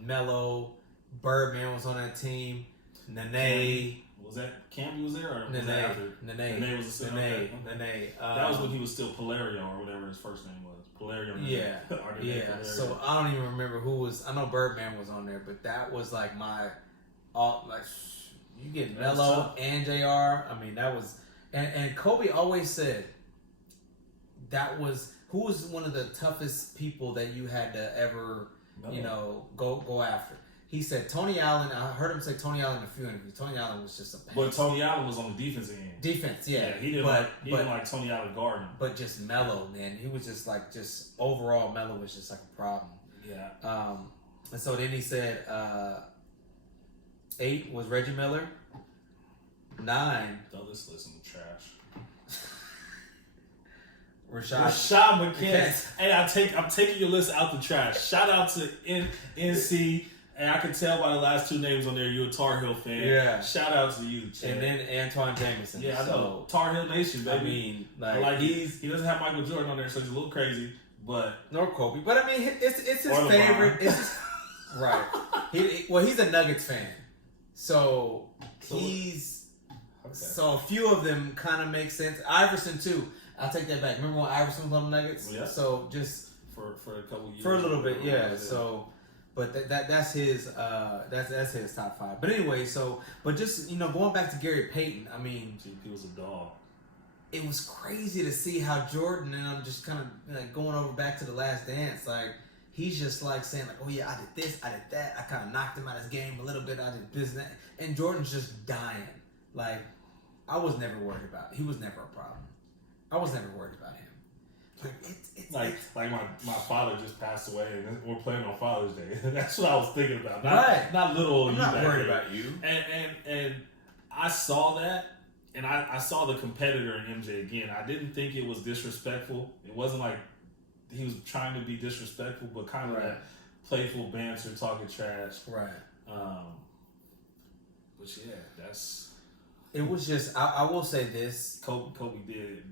Melo, Birdman was on that team. Nene. Was that Campbell was there or was Nene? That after? Nene was the Nene. That was when he was still Palario or whatever his first name was. Palario. Yeah. Palario. So I don't even remember who was. I know Birdman was on there, but that was like my you get Melo and JR. I mean that was and Kobe always said that was. Who was one of the toughest people that you had to ever, go after? He said Tony Allen. I heard him say Tony Allen in a few interviews. Tony Allen was just a pain. But Tony Allen was on the defensive end. Defense, yeah. He didn't like Tony Allen guarding. But just Melo, man. He was just overall Melo was just like a problem. Yeah. And so then he said 8 was Reggie Miller. 9. Throw this list in the trash. Rashad McKenzie. Hey, I'm taking your list out the trash. Shout out to NC And I can tell by the last two names on there, you're a Tar Heel fan. Yeah. Shout out to you, Chad. And then Antoine Jameson. Yeah, I know. Tar Heel Nation, baby. I mean, like he doesn't have Michael Jordan on there, so he's a little crazy. But nor Kobe. But I mean, it's his favorite. Right. He's a Nuggets fan, so he's. Okay. So a few of them kind of make sense. Iverson too. I'll take that back. Remember when Iverson was on the Nuggets? Yeah. So just for a couple years. For a little bit, yeah. So. But that's his that's his top 5. But anyway, but just going back to Gary Payton, I mean, he was a dog. It was crazy to see how Jordan, and I'm just kind of like going over back to The Last Dance, like he's just like saying like, oh yeah, I did this, I did that, I kind of knocked him out of his game a little bit, I did this and that, and Jordan's just dying. Like I was never worried about it. He was never a problem. I was never worried about him. It's like my father just passed away, and we're playing on Father's Day. That's what I was thinking about. Not little. I'm not worried about you. And I saw that, and I saw the competitor in MJ again. I didn't think it was disrespectful. It wasn't like he was trying to be disrespectful, but kind of that playful banter, talking trash. Right. But yeah, that's. It was just. I will say this. Kobe did.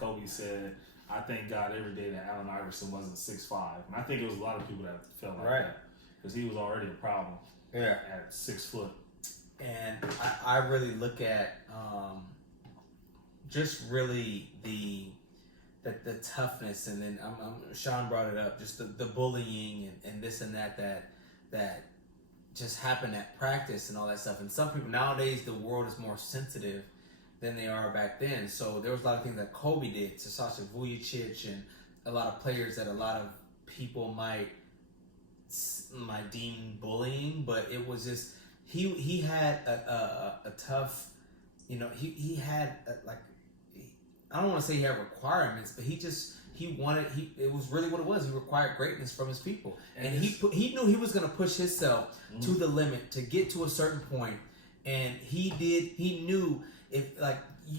Kobe said. I thank God every day that Allen Iverson wasn't 6'5", and I think it was a lot of people that felt like that because he was already a problem. Yeah, at 6 foot. And I really look at just really the toughness, and then Sean brought it up, just the bullying and this and that just happened at practice and all that stuff. And some people nowadays, the world is more sensitive than they are back then. So there was a lot of things that Kobe did to Sasha Vujacic and a lot of players that a lot of people might deem bullying, but it was just he had a tough, he had I don't want to say he had requirements, but it was really what it was. He required greatness from his people, and he knew he was going to push himself to the limit to get to a certain point, and he knew. If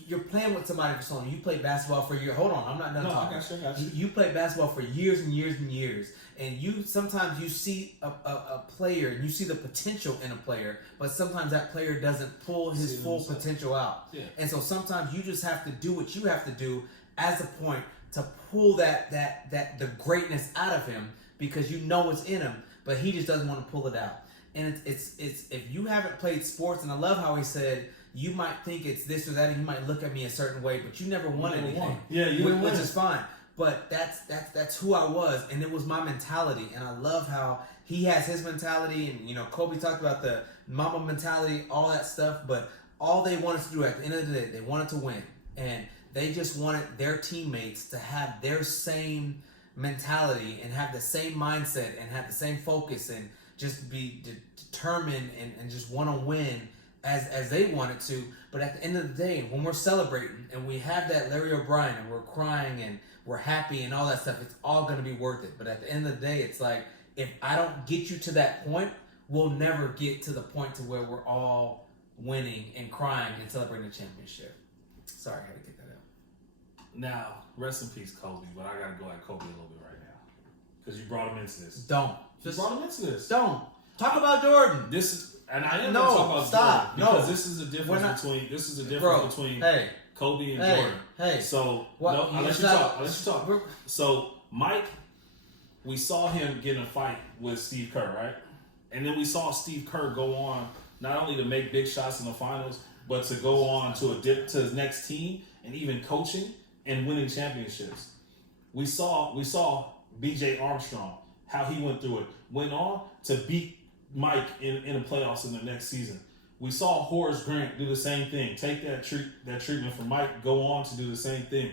you're playing with somebody for so long, you play basketball for years. Hold on, I'm not done talking. I got you. You play basketball for years and years and years, and sometimes you see a player and you see the potential in a player, but sometimes that player doesn't pull his full potential out. Yeah. And so sometimes you just have to do what you have to do as a point to pull the greatness out of him because you know it's in him, but he just doesn't want to pull it out. And it's if you haven't played sports, and I love how he said. You might think it's this or that, and you might look at me a certain way, but you never won anything. Yeah, which is fine. But that's who I was, and it was my mentality. And I love how he has his mentality, and Kobe talked about the mama mentality, all that stuff. But all they wanted to do at the end of the day, they wanted to win, and they just wanted their teammates to have their same mentality and have the same mindset and have the same focus and just be determined and just want to win. As they wanted to, but at the end of the day, when we're celebrating and we have that Larry O'Brien and we're crying and we're happy and all that stuff, it's all going to be worth it. But at the end of the day, it's like, if I don't get you to that point, we'll never get to the point to where we're all winning and crying and celebrating the championship. Sorry, I had to get that out. Now, rest in peace, Kobe, but I got to go at Kobe a little bit right now because you brought him into this. Don't. Just brought him into this. Don't. Talk about Jordan. And I am going to talk about stop. Jordan because this is a difference between Kobe and Jordan. Hey. So I'll let you talk. So Mike, we saw him get in a fight with Steve Kerr, right? And then we saw Steve Kerr go on not only to make big shots in the finals, but to go on to his next team and even coaching and winning championships. We saw B.J. Armstrong, how he went through it, went on to beat Mike in the playoffs in the next season. We saw Horace Grant do the same thing. Take that treatment from Mike, go on to do the same thing.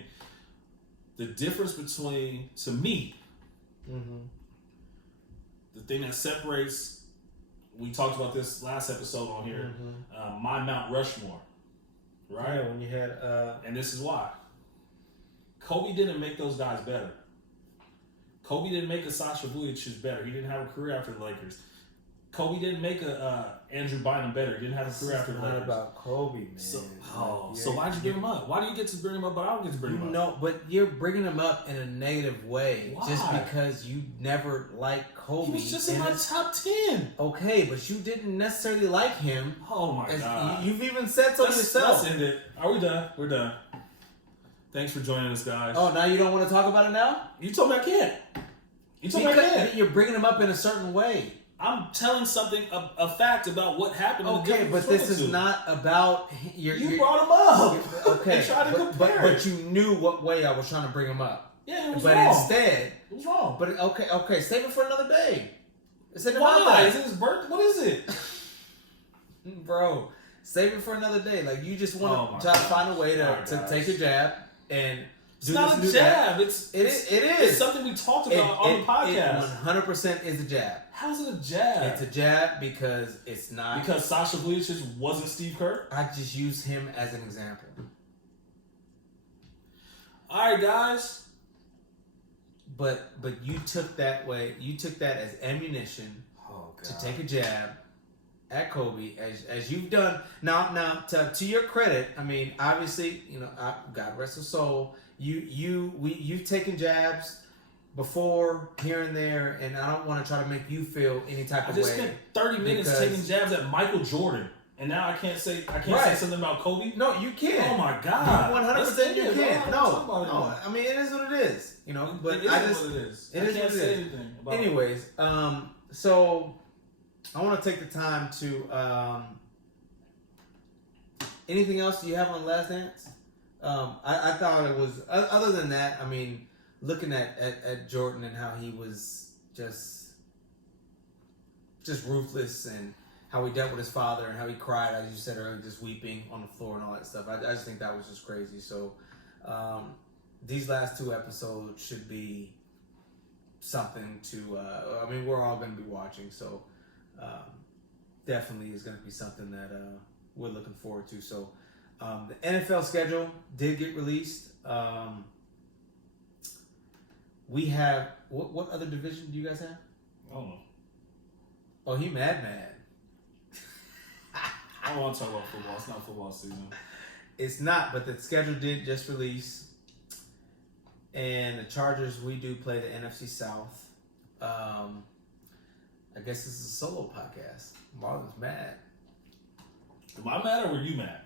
The difference between, to me, the thing that separates, we talked about this last episode on here, my Mount Rushmore, right? Yeah, when you had... And this is why. Kobe didn't make those guys better. Kobe didn't make a Sasha Vujacic better. He didn't have a career after the Lakers. Kobe didn't make Andrew Bynum better. He didn't have a career after the Lakers. It's not about Kobe, man. So why'd you bring him up? Why do you get to bring him up, but I don't get to bring him up? No, but you're bringing him up in a negative way. Why? Just because you never liked Kobe. He was just in my top 10. Okay, but you didn't necessarily like him. Oh, my God. You've even said so yourself. Let's end it. Are we done? We're done. Thanks for joining us, guys. Oh, now you don't want to talk about it now? You told me I can't. You told me I can't. You're bringing him up in a certain way. I'm telling something, a fact about what happened. Okay, but this is not about... You brought him up. Okay. And tried to compare it. But you knew what way I was trying to bring him up. Yeah, it was wrong. But instead... It was wrong. But okay, save it for another day. Why? Is it his birthday? What is it? Bro, save it for another day. Like, you just want to try to find a way to take a jab and... It's not a jab. It is. It's something we talked about on the podcast. It 100% is a jab. How is it a jab? It's a jab because it's not... Because Sasha Vujacic wasn't Steve Kerr? I just use him as an example. All right, guys. But you took that way. You took that as ammunition to take a jab at Kobe, as you've done. Now, to your credit, I mean, obviously, God rest his soul. You've taken jabs before here and there, and I don't want to try to make you feel any type of way. I just spent 30 minutes taking jabs at Michael Jordan, and now I can't say something about Kobe. No, you can't. Oh my God, 100% you can't. No. I mean, it is what it is. But it is what it is. It is can't what it say is. anything about it. Anyways, so I want to take the time to. Anything else you have on Last Dance? I thought it was. Other than that, I mean, looking at Jordan and how he was just ruthless, and how he dealt with his father, and how he cried, as you said earlier, just weeping on the floor and all that stuff. I just think that was just crazy. So these last 2 episodes should be something to. I mean, we're all going to be watching, so definitely is going to be something that we're looking forward to. So. The NFL schedule did get released. We have what other division do you guys have? I don't know. Oh, he mad. I don't want to talk about football. It's not football season. It's not, but the schedule did just release. And the Chargers, we do play the NFC South. I guess this is a solo podcast. Marlon's mad. Am I mad or were you mad?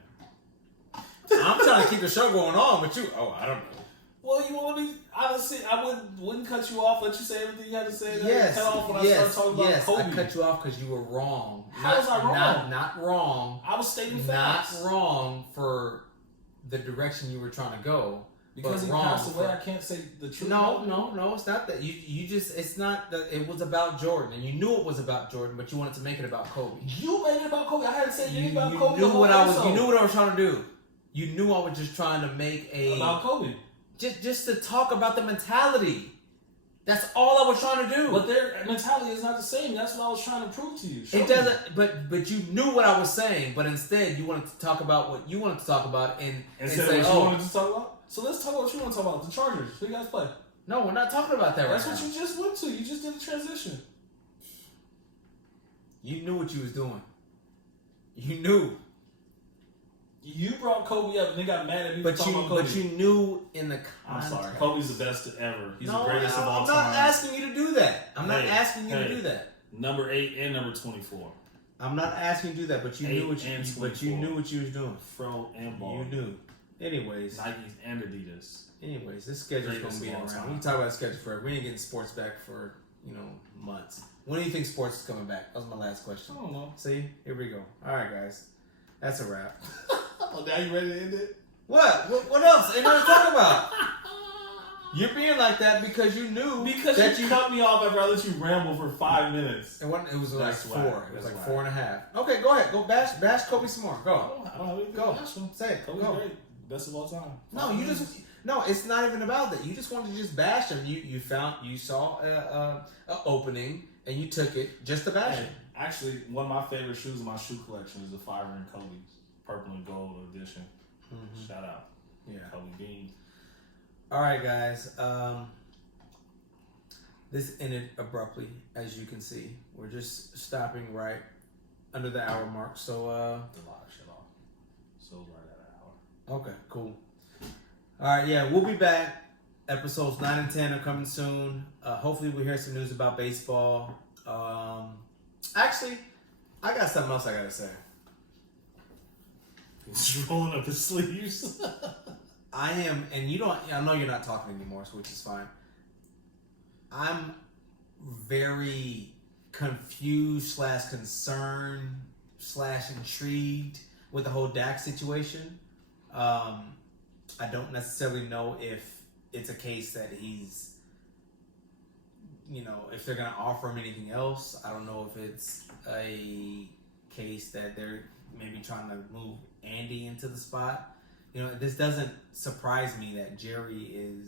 I'm trying to keep the show going on, but you... Oh, I don't know. Well, you want me... Honestly, I wouldn't cut you off, let you say everything you had to say. Yes, cut off when I started talking about Kobe. I cut you off because you were wrong. How was I wrong? Not wrong. I was stating facts. Not wrong for the direction you were trying to go. Because he passed away, I can't say the truth. No, it's not that. You just... It's not that it was about Jordan, and you knew it was about Jordan, but you wanted to make it about Kobe. You made it about Kobe. I hadn't said anything about Kobe. You knew what I was trying to do. You knew I was just trying to make about Kobe. Just to talk about the mentality. That's all I was trying to do. But their mentality is not the same. That's what I was trying to prove to you. It doesn't. But you knew what I was saying. But instead, you wanted to talk about what you wanted to talk about and say, what you wanted to talk about. So let's talk about what you want to talk about. The Chargers. Who you guys play? No, we're not talking about that right now. That's what you just went to. You just did the transition. You knew what you was doing. You knew. You brought Kobe up and they got mad at me for talking about Kobe. But you knew in the I'm context. sorry. Kobe's the best ever. He's the greatest of all time. I'm not asking you to do that. I'm not asking you to do that. Number 8 and number 24. I'm not asking you to do that, but you knew what you was doing. Fro and ball. You knew. Anyways. Nikes and Adidas. Anyways, this schedule's going to be around. We can talk about the schedule forever. We ain't getting sports back for, months. When do you think sports is coming back? That was my last question. I don't know. See? Here we go. All right, guys. That's a wrap. Oh, now you ready to end it? What? What else? Ain't nothing to talk about. You're being like that because you knew. Because that you cut me off after I let you ramble for 5 minutes. It was like 4. It was like 4.5. Okay, go ahead. Go bash Kobe some more. Go. I don't have anything to bash him. Say it. Kobe's great. Best of all time. No, it's not even about that. You just wanted to just bash him. You saw a opening and you took it just to bash him. Actually, one of my favorite shoes in my shoe collection is the Fiverr and Kobe's purple and gold edition. Mm-hmm. Shout out. Yeah. Kobe Bean. All right, guys. This ended abruptly, as you can see. We're just stopping right under the hour mark. So, the live shut off. So right at an hour. Okay, cool. All right, yeah, we'll be back. Episodes 9 and 10 are coming soon. Hopefully, we hear some news about baseball. Actually, I got something else I gotta say. He's rolling up his sleeves. I am, and you don't. I know you're not talking anymore, so which is fine. I'm very confused / concerned / intrigued with the whole Dak situation. I don't necessarily know if it's a case that he's, if they're going to offer him anything else. I don't know if it's a case that they're maybe trying to move Andy into the spot. This doesn't surprise me that Jerry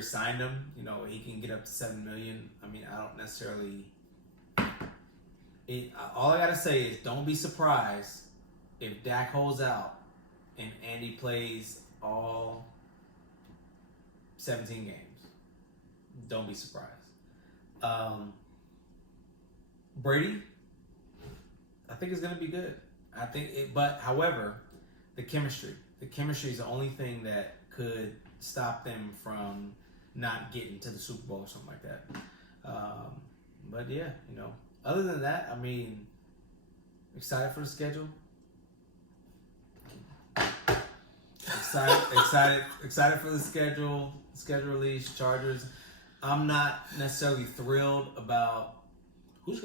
signed him. He can get up to $7 million. I mean, I don't necessarily. All I gotta say is, don't be surprised if Dak holds out and Andy plays all 17 games. Don't be surprised. Brady, I think it's gonna be good. But however, the chemistry is the only thing that could stop them from not getting to the Super Bowl or something like that. But yeah, other than that, I mean, excited for the schedule. Excited for the schedule release. Chargers. I'm not necessarily thrilled about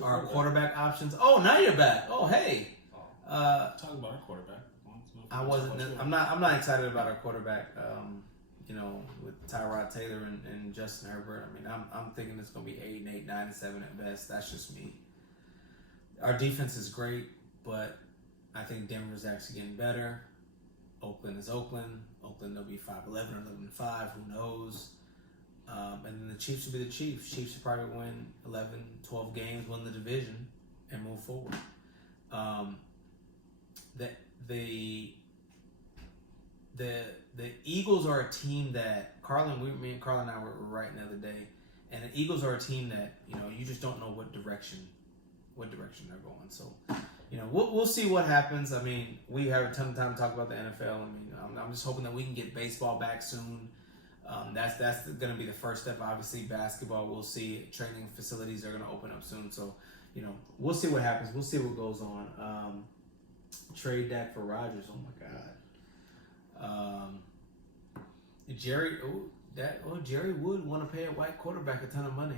our quarterback options. Oh, now you're back. Oh, hey. Talk about our quarterback. I'm not excited about our quarterback. With Tyrod Taylor and Justin Herbert. I mean, I'm thinking it's gonna be 8-8, 9-7 at best. That's just me. Our defense is great, but I think Denver's actually getting better. Oakland is Oakland. Oakland will be 5-11 or 11-5. Who knows? And then the Chiefs will be the Chiefs. Chiefs will probably win 11, 12 games, win the division, and move forward. The Eagles are a team that me and Carlin and I were writing the other day, and the Eagles are a team that you just don't know what direction they're going. So we'll see what happens. I mean, we have a ton of time to talk about the NFL. I mean, I'm just hoping that we can get baseball back soon. That's going to be the first step. Obviously, basketball, we'll see. Training facilities are going to open up soon. So we'll see what happens. We'll see what goes on. Trade Dak for Rodgers. Oh my God. Jerry would want to pay a white quarterback a ton of money.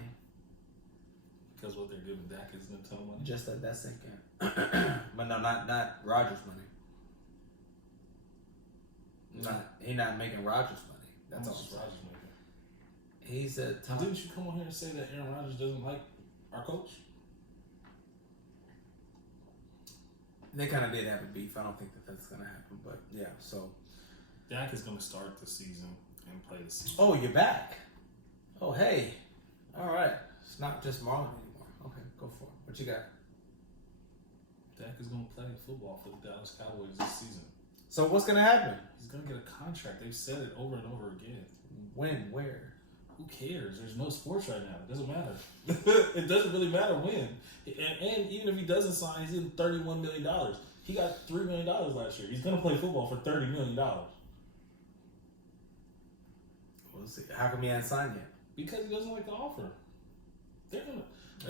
Because what they're giving Dak isn't a ton of money? Just that's thinking. But no, not Rodgers money. He's not making Rodgers money. That's all Rodgers making. He's a top. Didn't you come on here and say that Aaron Rodgers doesn't like our coach? They kind of did have a beef. I don't think that's going to happen. But yeah, so. Dak is going to start the season and play the season. Oh, you're back. Oh, hey. All right. It's not just Marlon anymore. Okay, go for it. What you got? Dak is going to play football for the Dallas Cowboys this season. So what's going to happen? He's going to get a contract. They've said it over and over again. When? Where? Who cares? There's no sports right now. It doesn't matter. It doesn't really matter when. And even if he doesn't sign, he's getting $31 million. He got $3 million last year. He's going to play football for $30 million. We'll see. How come he hasn't signed yet? Because he doesn't like the offer. They're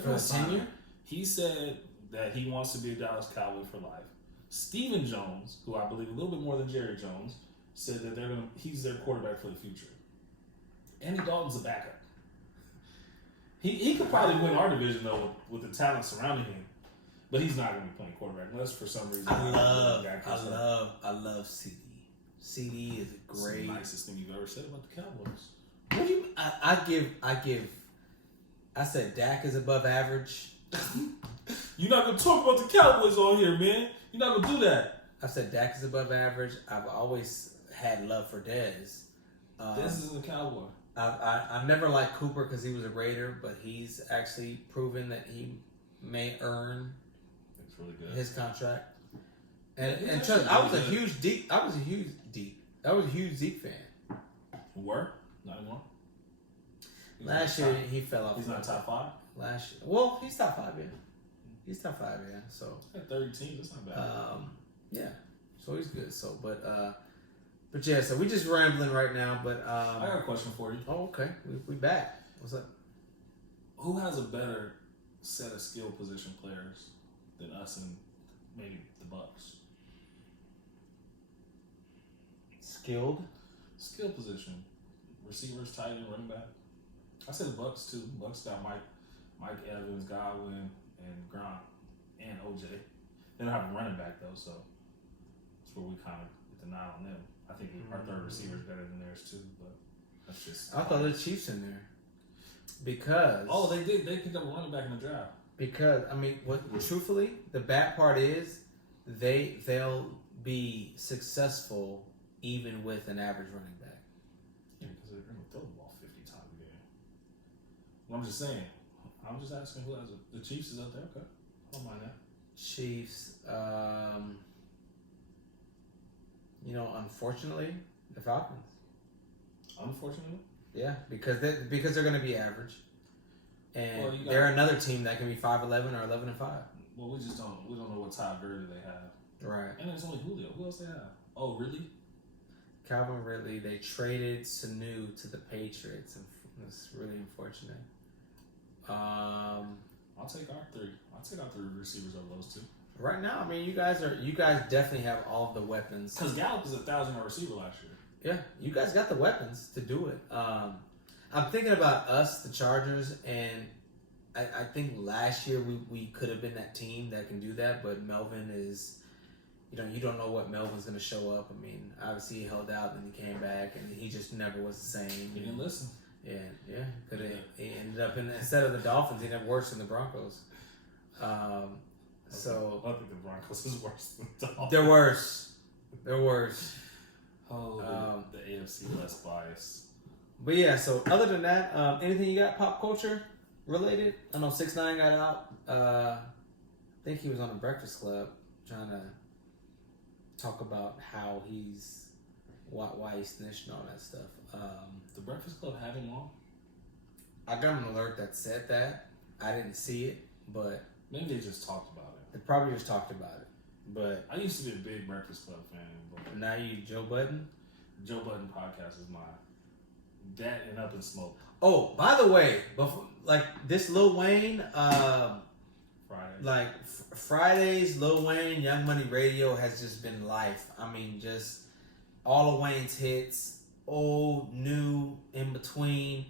for a tenure? He said that he wants to be a Dallas Cowboy for life. Stephen Jones, who I believe a little bit more than Jerry Jones, said that he's their quarterback for the future. Andy Dalton's a backup. He could probably win our division though with the talent surrounding him, but he's not going to be playing quarterback unless for some reason. I love CD. CD is a great. It's the nicest thing you've ever said about the Cowboys. What do you? I said Dak is above average. You're not going to talk about the Cowboys on here, man. You're not going to do that. I said Dak is above average. I've always had love for Dez. Dez is a Cowboy. I've never liked Cooper because he was a Raider, but he's actually proven that he may earn his contract. And trust, I was a huge Zeke fan. Who were? Not anymore. Last year he fell off. He's not top 5. Last year, well, he's top 5. Yeah, he's top 5. Yeah, so 30 teams. That's not bad. Yeah, so he's good. So, but yeah, so we just rambling right now. But I got a question for you. Oh, okay, we back. What's up? Who has a better set of skill position players than us and maybe the Bucks? Skill position, receivers, tight end, running back. I said the Bucks too. Bucks got Mike Evans, Godwin, and Gronk, and OJ. They don't have a running back though, so that's where we kind of get the nod on them. I think our third receiver is better than theirs too, but that's just. I thought the Chiefs in there because. Oh, they did. They picked up a running back in the draft. Because I mean, truthfully, the bad part is they'll be successful even with an average running back. Yeah, because they're going to throw the ball 50 times a game. Well, I'm just saying. I'm just asking who has it. The Chiefs is up there. Okay, I don't mind that. Chiefs. Unfortunately, the Falcons. Unfortunately. Yeah, because they're going to be average, and they're another team that can be 5-11 or 11-5. Well, we don't know what Todd Gurley they have. Right. And there's only Julio. Who else they have? Oh, really? Calvin Ridley. They traded Sanu to the Patriots, and it's really unfortunate. I'll take our three receivers over those two. Right now, I mean, you guys definitely have all of the weapons. Because Gallup is a 1,000-yard receiver last year. Yeah, you guys got the weapons to do it. I'm thinking about us, the Chargers, and I think last year we could have been that team that can do that, but Melvin is, you don't know what Melvin's going to show up. I mean, obviously he held out and he came back, and he just never was the same. He didn't listen. Yeah. He ended up instead of the Dolphins, he ended up worse than the Broncos. So I think the Broncos is worse than the Dolphins. They're worse. Oh, the AFC less biased. But yeah, so other than that, anything you got pop culture related? I know 6ix9ine got out. I think he was on the Breakfast Club trying to talk about how why he snitched and all that stuff. The Breakfast Club had him on? I got an alert that said that. I didn't see it, but maybe they just talked about it. They probably just talked about it. But I used to be a big Breakfast Club fan. But now you Joe Budden? Joe Budden podcast is mine. That and Up in Smoke. Oh, by the way, this Lil Wayne, Friday. Fridays, Lil Wayne, Young Money Radio has just been life. I mean, just all of Wayne's hits, old, new, in between,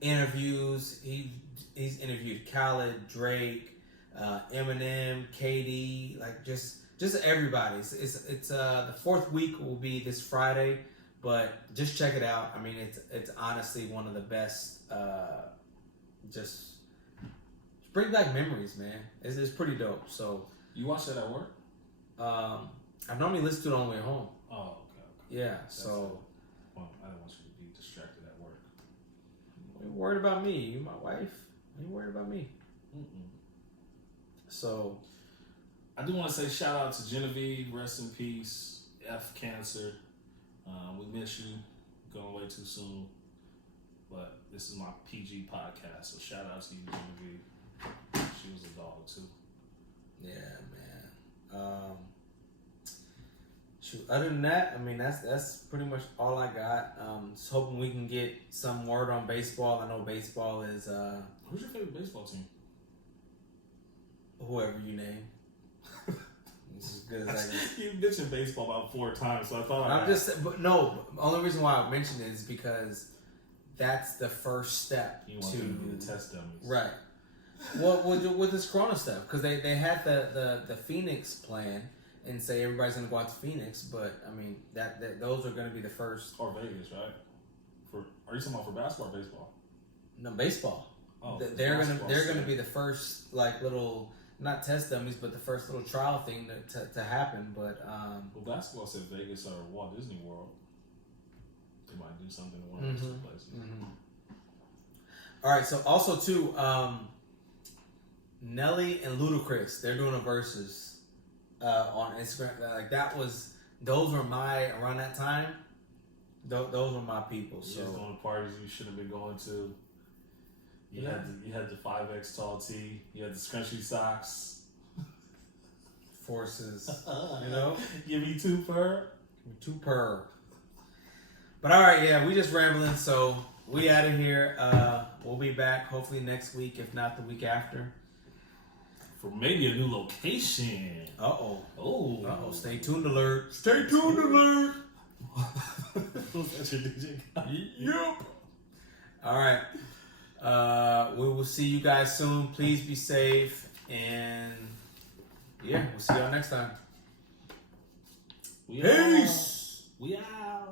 interviews. He's interviewed Khaled, Drake, Eminem, KD, just everybody. It's the 4th week will be this Friday, but just check it out. I mean, it's honestly one of the best. Just bring back memories, man. It's pretty dope. So you watch that at work? I normally listen to it on the way home. Oh, okay. Yeah. Well, I don't want you to be distracted at work. You worried about me? You my wife? You worried about me? Mm-mm. So I do want to say shout out to Genevieve, rest in peace, F cancer. We miss you, going away too soon. But this is my PG podcast, so shout out to you, Genevieve. She was a dog too. Yeah, man. Other than that, I mean that's pretty much all I got. Just hoping we can get some word on baseball. I know baseball is Who's your favorite baseball team? Whoever you name. It's as good as I can. You mentioned baseball about 4 times, so I thought but no. Only reason why I mentioned it is because that's the first step you want to be the test dummies, right? Well, with this Corona stuff, because they had the Phoenix plan and say everybody's gonna go out to Phoenix, but I mean that those are gonna be the first. Or Vegas, right? Are you talking about for basketball or baseball? No, baseball. Oh, they're gonna be the first little. Not test dummies, but the first little trial thing to happen. But well, basketball said Vegas or Walt Disney World. They might do something in one of those two places. Mm-hmm. All right. So also too, Nelly and Ludacris, they're doing a versus on Instagram. Those were around that time. Those were my people. So going to parties you should have been going to. You had the 5X tall tee. You had the scrunchy socks. Forces, you know. Give me 2 per. 2 per. But all right, yeah, we just rambling. So we out of here. We'll be back hopefully next week, if not the week after, for maybe a new location. Oh. Stay tuned alert. Stay tuned alert. That's your DJ guy. Yep. All right. We will see you guys soon. Please be safe. And yeah, we'll see y'all next time. Peace. We out.